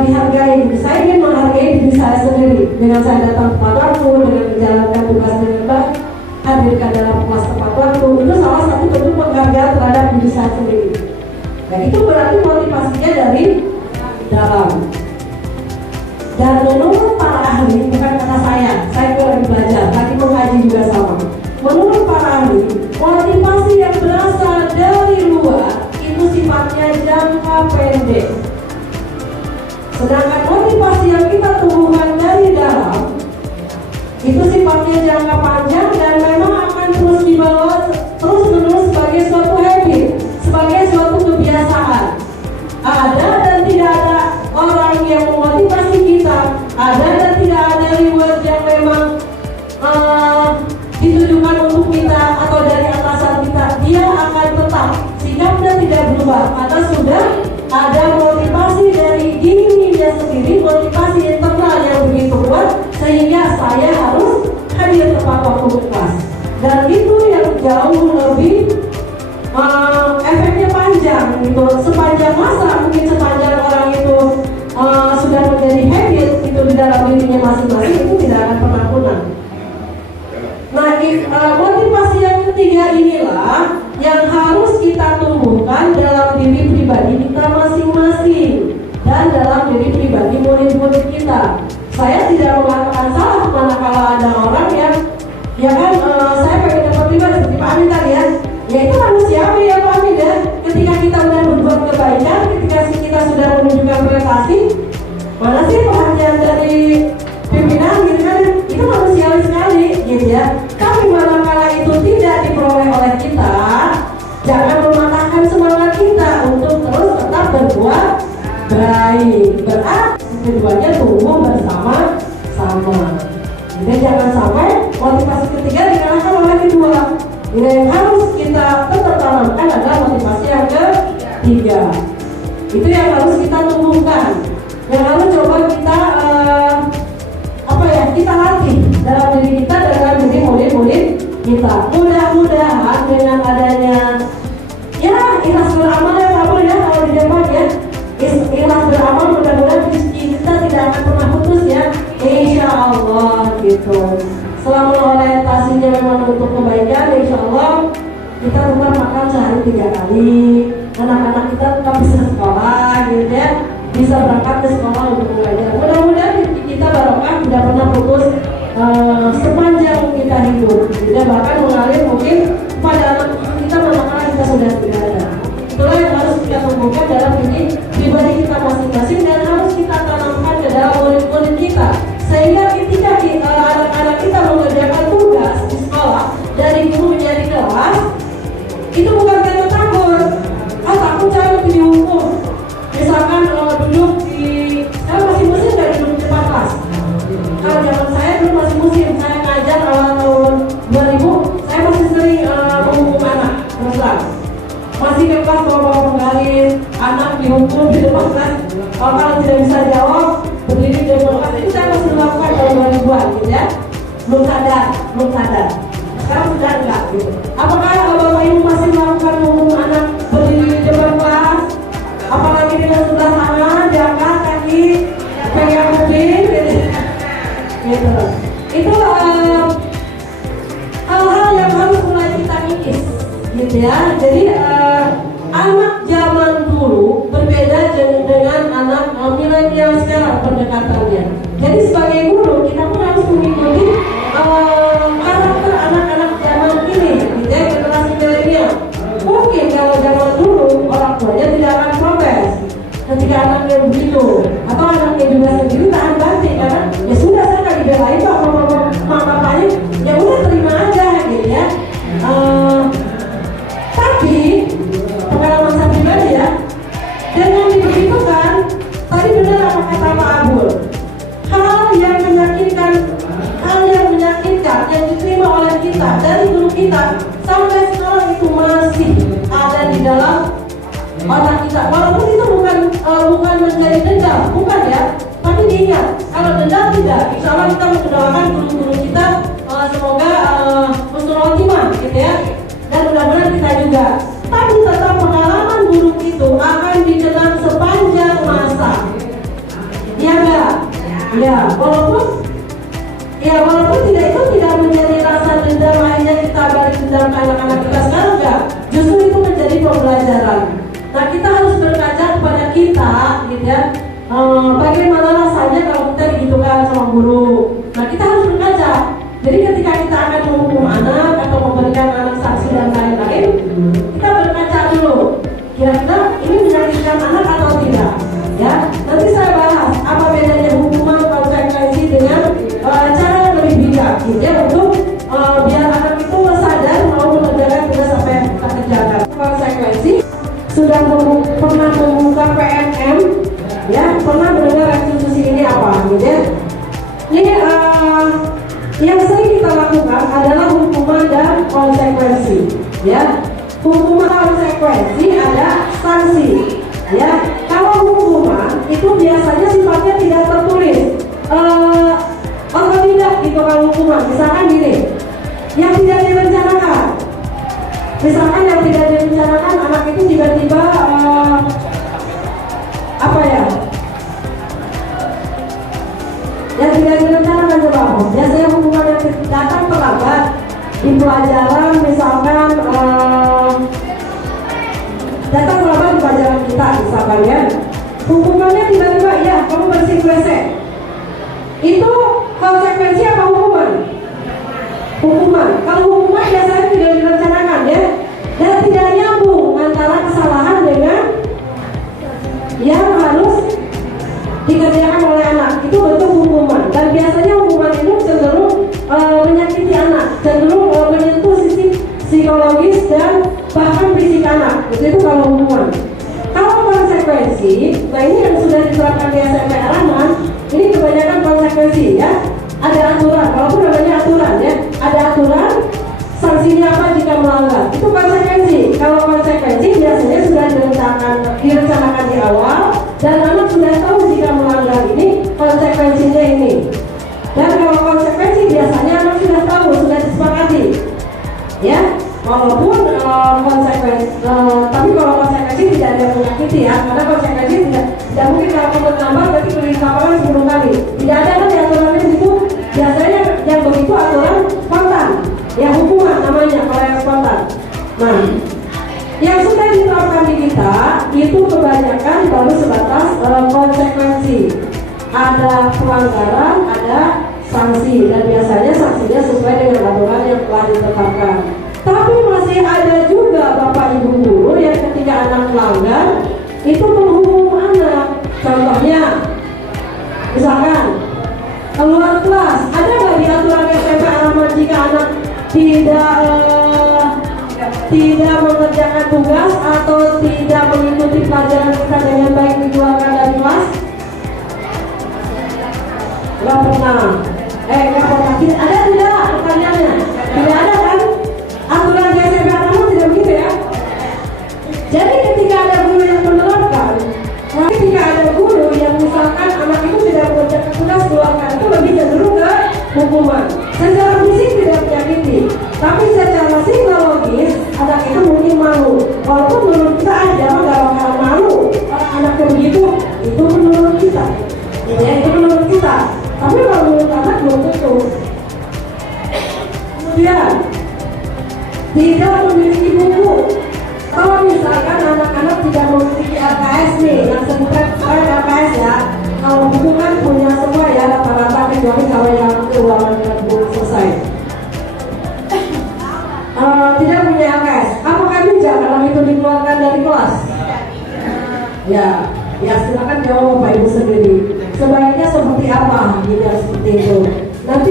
dihargai, saya ingin menghargai diri saya sendiri dengan saya datang tepat waktu, dengan menjalankan tugas dengan baik, hadirkan dalam kelas tepat waktu. Itu salah satu bentuk penghargaan terhadap diri saya sendiri. Dan itu berarti motivasinya dari dalam. Dan menurut para ahli, bukan kata saya juga lagi belajar, lagi mengaji juga sama. Menurut para ahli, motivasi yang berasal dari luar itu sifatnya jangka pendek. Sedangkan motivasi yang kita tumbuhkan dari dalam itu sifatnya jangka panjang dan memang akan terus dibawa terus menerus sebagai suatu habit, sebagai suatu kebiasaan. Ada dan tidak ada orang yang memotivasi kita, ada dan tidak ada reward yang memang ditujukan untuk kita atau dari atasan kita, dia akan tetap sikapnya tidak berubah karena sudah ada motivasi dari dirinya sendiri, motivasi internal yang begitu kuat sehingga saya harus hadir tepat waktu ke kelas. Dan itu yang jauh lebih efeknya panjang, gitu. Sepanjang masa, mungkin sepanjang orang itu sudah menjadi habit itu di dalam dirinya masing-masing, itu tidak akan pernah punah. Nah, motivasi yang ketiga inilah yang harus kita tumbuhkan dalam diri pribadi kita masing-masing dan dalam diri pribadi murid-murid kita. Saya tidak mengatakan salah manakala ada orang yang saya pengen dapat reward seperti Pak Amin tadi ya. Ya itu manusiawi ya Pak Amin ya. Ketika kita udah berbuat Baik, berarti keduanya tumbuh bersama-sama. Dan jangan sampai motivasi ketiga dikalahkan oleh kedua. Yang harus kita tetap tanamkan adalah motivasi yang ketiga. Itu yang harus kita tumbuhkan. Yang harus coba kita kita latih dalam diri kita dan dalam diri murid-murid kita. Mudah-mudahan dengan adanya ikhlas beramal ya kabur ya kalau di depan ya. Ikhlas beramal mudah-mudahan kita tidak akan pernah putus ya. Insya Allah gitu. Selama orientasinya memang untuk kebaikan, insya Allah kita tetap makan sehari 3 kali. Anak-anak kita tetap bisa sekolah gitu ya. Bisa berangkat ke sekolah untuk belajar. Mudah-mudahan kita barokah tidak pernah putus sepanjang kita hidup. Tidak bahkan mengalir mungkin pada anak kita manakala kita sudah tidak ada. Itulah yang harus kita tumbuhkan dalam diri pribadi kita masing-masing dan harus kita tanamkan ke dalam murid-murid kita. Sehingga ketika anak-anak kita mengerjakan tugas di sekolah dari guru menjadi kelas, itu bukan karena takut. Takut saya lebih dihukum. Misalkan duduk saya masih musim nggak duduk di depan kelas. Kalau zaman saya dulu masih musim, saya ngajar awal tahun 2000, saya masih sering menghukum anak, terus terang. Masih ke kelas bawa penggaris, anak dihukum di depan kelas. Kalau tidak bisa jawab, berdiri di depan kelas. Itu saya masih melakukan tahun 2000-an gitu ya. Belum sadar. Sekarang sudah enggak gitu. Apakah Bapak Ibu masih melakukan menghukum anak berdiri di depan kelas? Apalagi dengan sebelah tangan, diangkat kaki, pegang kuping, gitu. Itu hal-hal yang harus mulai kita kikis, gitu ya. Jadi anak zaman dulu berbeda dengan anak milenial sekarang pendekatannya. Jadi sebagai guru kita pun harus mengikuti karakter anak-anak zaman ini, gitu ya, generasi milenial. Mungkin kalau zaman dulu orang tuanya tidak akan protes ketika anaknya begitu, atau anaknya juga sendiri tahan banting karena ya sudah saya nggak dibelain kok sama bapaknya, ya udah terima aja gitu ya. Tapi pengalaman saya pribadi ya, dengan begitu kan tadi benar apa kata Pak Abul, hal yang menyakitkan yang diterima oleh kita dari guru kita sampai sekarang itu masih ada di dalam otak kita. Walaupun itu bukan menjadi dendam, bukan ya, tapi diingat kalau dendam tidak. Insya Allah kita mendoakan guru-guru kita semoga husnul khotimah gitu ya, dan mudah-mudahan kita juga. Tapi tetap pengalaman buruk itu akan dikenang sepanjang masa. Ya enggak? Ya, walaupun tidak itu tidak menjadi rasa dendam akhirnya kita balik dendam ke anak-anak kita sekarang enggak. Justru itu menjadi pembelajaran. Nah, kita harus berkaca kepada kita, gitu ya. Bagaimana rasanya kalau kita digitukan sama guru. Nah, kita harus berkaca. Jadi ketika kita akan menghukum anak atau memberikan anak sanksi dan lain-lain, kita berkaca dulu. Kira-kira ini menyakitkan anak atau tidak? Ya, nanti saya bahas apa bedanya hukuman konsekuensi dengan cara yang lebih bijak, gitu ya, untuk biar anak itu sadar mau mengerjakan tugas apa yang kita kerjakan. Konsekuensi sudah pernah membuka PNM, ya, pernah mendengar restitusi ini apa, gitu ya. Ini yang sering kita lakukan adalah hukuman dan konsekuensi, ya. Hukuman konsekuensi ada sanksi, ya. Kalau hukuman itu biasanya sifatnya tidak tertulis, atau tidak gitu. Kalau hukuman, misalkan gini, yang tidak direncanakan, misalkan yang tidak direncanakan anak itu tiba-tiba yang tidak direncanakan coba. Biasanya hukuman yang datang terlambat di pelajaran, misalkan datang terlambat di pelajaran kita, misalkan ya, hukumannya tiba-tiba ya kamu bersih WC. Itu konsekuensi apa hukuman? Hukuman. Kalau hukuman biasanya tidak direncanakan ya, dan tidak nyambung antara kesalahan dengan yang harus dikerjakan oleh anak. Itu bentuk hukuman. Dan biasanya hukuman itu cenderung menyakiti anak, cenderung menyentuh sisi psikologis dan bahkan fisik anak. Itu kalau hukuman. Kalau konsekuensi konsekuensi. Nah ini yang sudah diterapkan di SMP Rahman, ini kebanyakan konsekuensi ya. Ada aturan, walaupun namanya aturan ya, ada aturan. Sanksinya apa jika melanggar? Itu konsekuensi. Kalau konsekuensi biasanya sudah direncanakan di awal dan anak sudah tahu jika melanggar ini konsekuensinya ini. Dan kalau konsekuensi biasanya anak sudah tahu, sudah disepakati. Ya, walaupun konsekuensi, tapi kalau konsekuensi tidak ada yang menyakiti ya, karena konsekuensi tidak mungkin kalau kamu tambah berarti beri lapangan 10 kali. Tidak ada kan aturannya itu. Biasanya yang begitu aturan spontan. Ya hukuman namanya kalau yang spontan. Nah, yang sudah diterapkan di kita itu kebanyakan baru sebatas konsekuensi. Ada pelanggaran, ada sanksi, dan biasanya sanksinya sesuai dengan aturan yang telah ditetapkan. Tapi masih ada juga bapak ibu guru yang ketika anak melanggar itu menghukum anak. Contohnya, misalkan keluar kelas, ada nggak di aturan SMP Rahman jika anak tidak mengerjakan tugas atau tidak mengikuti pelajaran kita dengan baik dikeluarkan dari kelas? Nggak pernah. Nggak pernah. Ada tidak pertanyaannya? Tidak ada kan? Aturan di SMP Rahman tidak begitu ya? Jadi ketika ada guru yang menerapkan, ketika ada guru yang misalkan anak itu tidak mengerjakan tugas keluarkan, itu lebih cenderung ke hukuman. Secara fisik tidak menyakiti, tapi secara psikologis anak itu mungkin malu. Walaupun menurut kita aja nggak bakal malu anaknya begitu, itu menurut kita. Ya itu menurut kita. Tapi kalau menurut anak belum tentu. Kemudian tidak memiliki buku. Kalau misalkan anak-anak tidak memiliki LKS nih, yang sebutkan LKS ya. Kalau buku kan punya semua ya rata-rata kecuali kalau yang keuangan belum selesai. Tidak punya LKS, apakah bijak kalau itu dikeluarkan dari kelas? Ya silakan jawab Bapak Ibu sendiri. Sebaiknya seperti apa? Tidak seperti itu. Nanti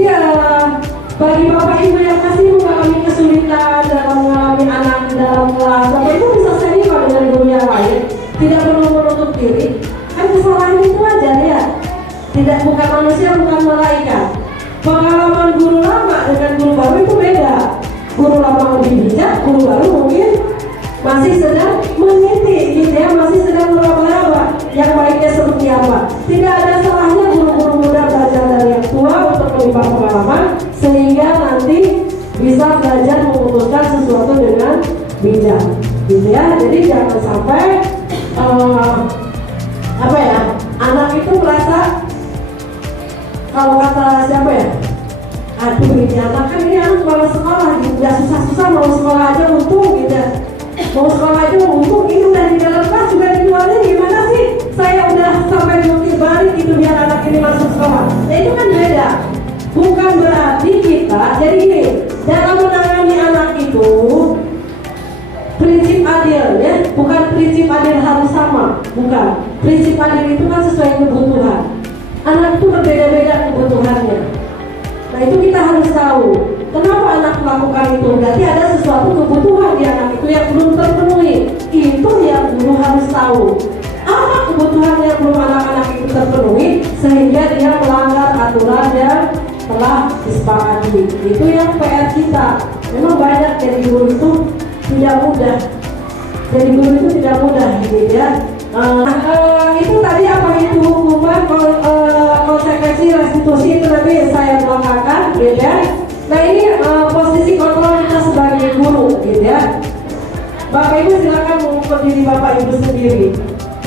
bagi Bapak Ibu yang masih mengalami kesulitan dalam mengalami anak dalam kelas, Bapak Ibu bisa senior dengan guru yang lain. Tidak perlu menutup diri. Kan kesalahan itu aja ya. Tidak, bukan manusia, bukan malaikat. Pengalaman guru lama dengan guru baru itu beda. Guru lama lebih bijak, guru baru mungkin masih sedang meniti gitu ya, masih sedang meraba-raba yang baiknya seperti apa. Tidak ada salahnya guru-guru muda belajar dari yang tua untuk menimba pengalaman sehingga nanti bisa belajar memutuskan sesuatu dengan bijak gitu ya. Jadi jangan sampai anak itu merasa, kalau kata siapa ya, aduh ini anak kan ini anak malas sekolah gitu, ya susah-susah mau sekolah aja untung gitu, mau sekolah aja untung, ini udah di dalam kelas juga dikeluarin, gimana sih saya udah sampai jungkir balik gitu biar anak ini masuk sekolah. Nah itu kan beda. Bukan berarti kita, jadi gini, dalam menangani anak itu prinsip adil ya, bukan prinsip adil harus sama, bukan. Prinsip adil itu kan sesuai kebutuhan. Anak itu berbeda-beda kebutuhannya. Nah itu kita harus tahu kenapa anak melakukan itu. Berarti ada sesuatu kebutuhan di anak itu yang belum terpenuhi. Itu yang guru harus tahu. Apa kebutuhan yang belum anak-anak itu terpenuhi sehingga dia melanggar aturan yang telah disepakati. Itu yang PR kita. Memang banyak jadi guru itu tidak mudah. Jadi guru itu tidak mudah gitu ya. Itu tadi apa itu hukuman, konsekuensi, restitusi itu nanti saya belakangkan gitu ya. Nah ini posisi kontrol kita sebagai guru gitu ya. Bapak Ibu silakan mengukur diri Bapak Ibu sendiri.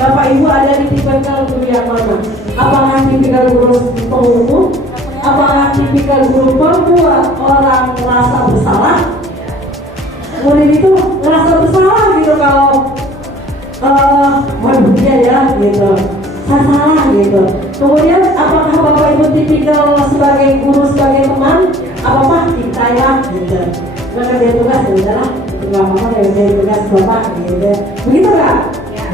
Bapak Ibu ada di tipikal guru yang mana? Apakah tipikal guru penghukum? Apakah tipikal guru pembuat orang merasa bersalah? Murid itu merasa bersalah gitu kalau waduh dia ya gitu, saya salah gitu. Kemudian apakah Bapak Ibu tipikal sebagai guru, sebagai teman, apa kita ya gitu. Maka dia tugas ya udahlah, nggak apa-apa ya dia tugas Bapak gitu. Begitu nggak?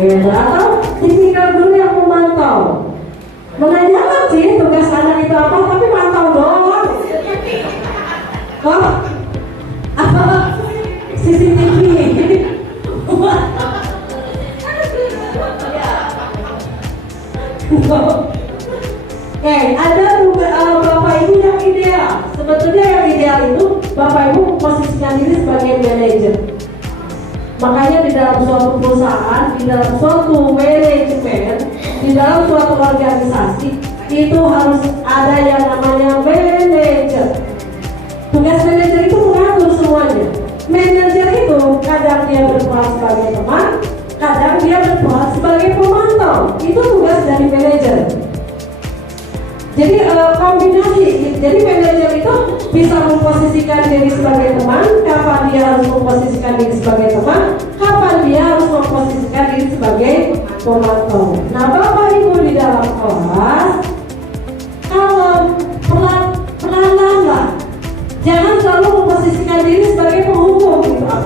Gitu. Atau tipikal guru yang memantau, menanyakan sih tugas anak itu apa, tapi mantau doang. Apa CCTV? Oke, ada Bapak Ibu yang ideal. Sebetulnya yang ideal itu Bapak Ibu posisikan diri sebagai manajer. Makanya di dalam suatu perusahaan, di dalam suatu manajemen, di dalam suatu organisasi itu harus ada yang namanya manajer. Tugas manajer itu mengatur semuanya. Manajer itu kadang dia berperan sebagai teman, kadang dia berperan sebagai pemantau. Itu tugas dari manajer. Jadi kombinasi. Jadi manajer itu bisa memposisikan diri sebagai teman, kapan dia harus memposisikan diri sebagai teman, kapan dia harus memposisikan diri sebagai pemantau. Nah, Bapak Ibu di dalam kelas, kalau pelan-pelan lah, jangan selalu memposisikan diri sebagai penghukum.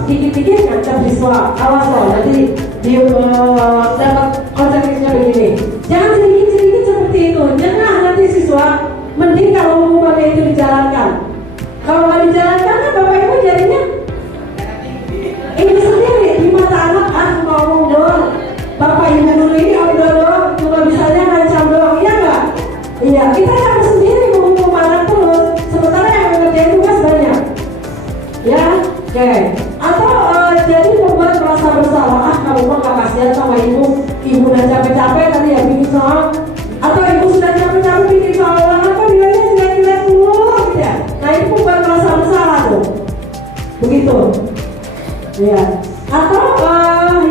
Dikit-dikit ngancam siswa, awas loh, nanti dapat konsekuensinya begini. Jangan sedikit-sedikit seperti itu. Jangan nanti siswa, mending kalau hukumannya itu dijalankan. Kalau nggak dijalankan, kan Bapak Ibu jadinya ini sendiri di mata anak, ngomong doang. Bapak Ibu dulu ini udah doang, cuma bisanya ngancam doang, iya nggak? Iya, kita yang sendiri menghukum anak terus, sementara yang mengerjain tugas banyak. Ya, oke. Atau jadi membuat merasa bersalah, kamu mah gak kasihan sama ibu udah capek-capek tadi ya bikin soal, atau ibu sudah capek-capek bikin soal, apa dia jelek-jelek dulu gitu ya. Nah, itu membuat merasa bersalah tuh, begitu ya. Atau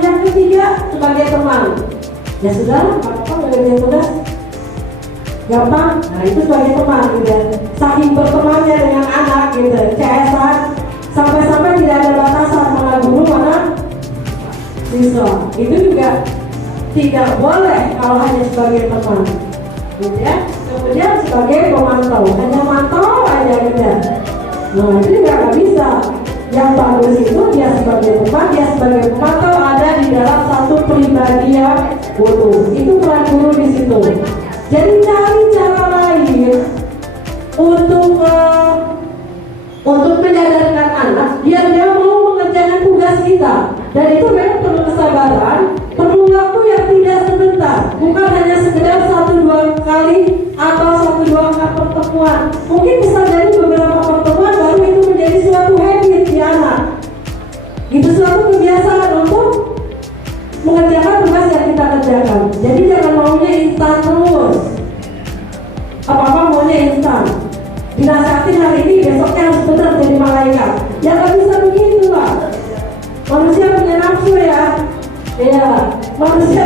yang ketiga sebagai teman, ya sudah, apa ngerjain tugas gampang. Nah, itu sebagai teman gitu ya. Saking bertemannya dengan anak gitu, CS-an, sampai-sampai tidak ada batasan mana guru mana siswa. Itu juga tidak boleh kalau hanya sebagai teman, gitu ya. Kemudian sebagai pemantau, hanya mantau aja gitu ya. Nah, itu juga nggak bisa. Yang bagus itu dia sebagai teman, dia sebagai pemantau ada di dalam satu pribadi yang utuh. Itu peran guru di situ. Jadi cari cara lain untuk menyadarkan anak biar dia mau mengerjakan tugas kita. Dan itu memang perlu kesabaran, perlu waktu yang tidak sebentar, bukan hanya sekedar 1-2 kali atau 1-2 kali pertemuan. Mungkin bisa jadi beberapa pertemuan baru itu menjadi suatu habit di anak. Itu suatu kebiasaan untuk mengerjakan tugas yang kita kerjakan. Jadi jangan maunya instan terus. Apa-apa maunya instan. Dinasihatin hari ini, besoknya harus benar jadi malaikat. Ya nggak bisa begitu lah. Manusia punya nafsu ya. Ya, manusia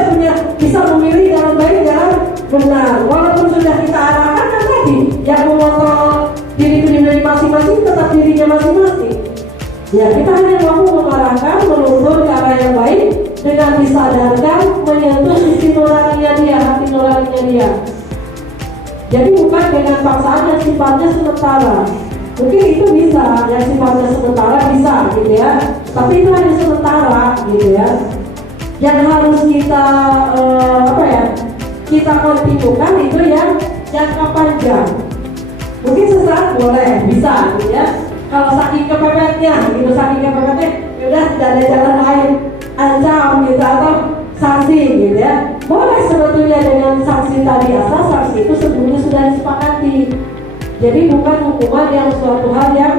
bisa memilih jalan baik jalan benar. Walaupun sudah kita arahkan kan tadi, yang mengontrol diri masing-masing tetap dirinya masing-masing. Ya, kita hanya mampu mengarahkan, menuntun ke arah yang baik dengan disadarkan, menyentuh sisi nuraninya dia, hati nuraninya dia. Jadi bukan dengan paksaan yang sifatnya sementara. Mungkin itu bisa, yang sifatnya sementara bisa gitu ya. Tapi itu hanya sementara gitu ya. Yang harus kita kita kontinukan itu yang jangka panjang. Mungkin sesaat boleh, bisa gitu ya. Kalau saking kepepetnya, yaudah tidak ada jalan lain, ancam gitu atau sanksi gitu ya. Boleh sebetulnya dengan sanksi tadi, asal sanksi itu sebelumnya sudah disepakati. Jadi bukan hukuman yang suatu hal yang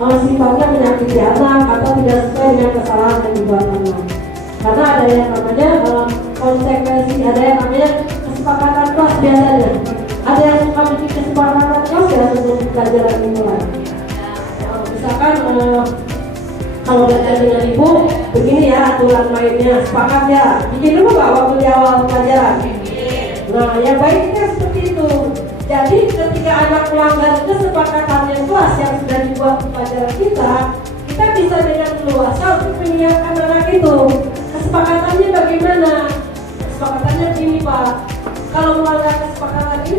sifatnya menyakiti anak atau tidak sesuai dengan kesalahan yang dibuat anak. Karena ada yang namanya konsekuensi, ada yang namanya kesepakatan kelas biasanya. Ada yang suka bikin kesepakatan kelas ya sebelum pelajaran dimulai. Misalkan kalau belajar dengan ibu, begini ya aturan mainnya, sepakat ya. Bikin dulu nggak waktu di awal pelajaran? Nah, yang baiknya seperti itu. Jadi ketika anak melanggar kesepakatan yang kelas yang sudah dibuat pelajaran kita bisa dengan leluasa untuk menyiapkan anak itu. Kesepakatannya bagaimana? Kesepakatannya gini Pak, kalau melanggar kesepakatan ini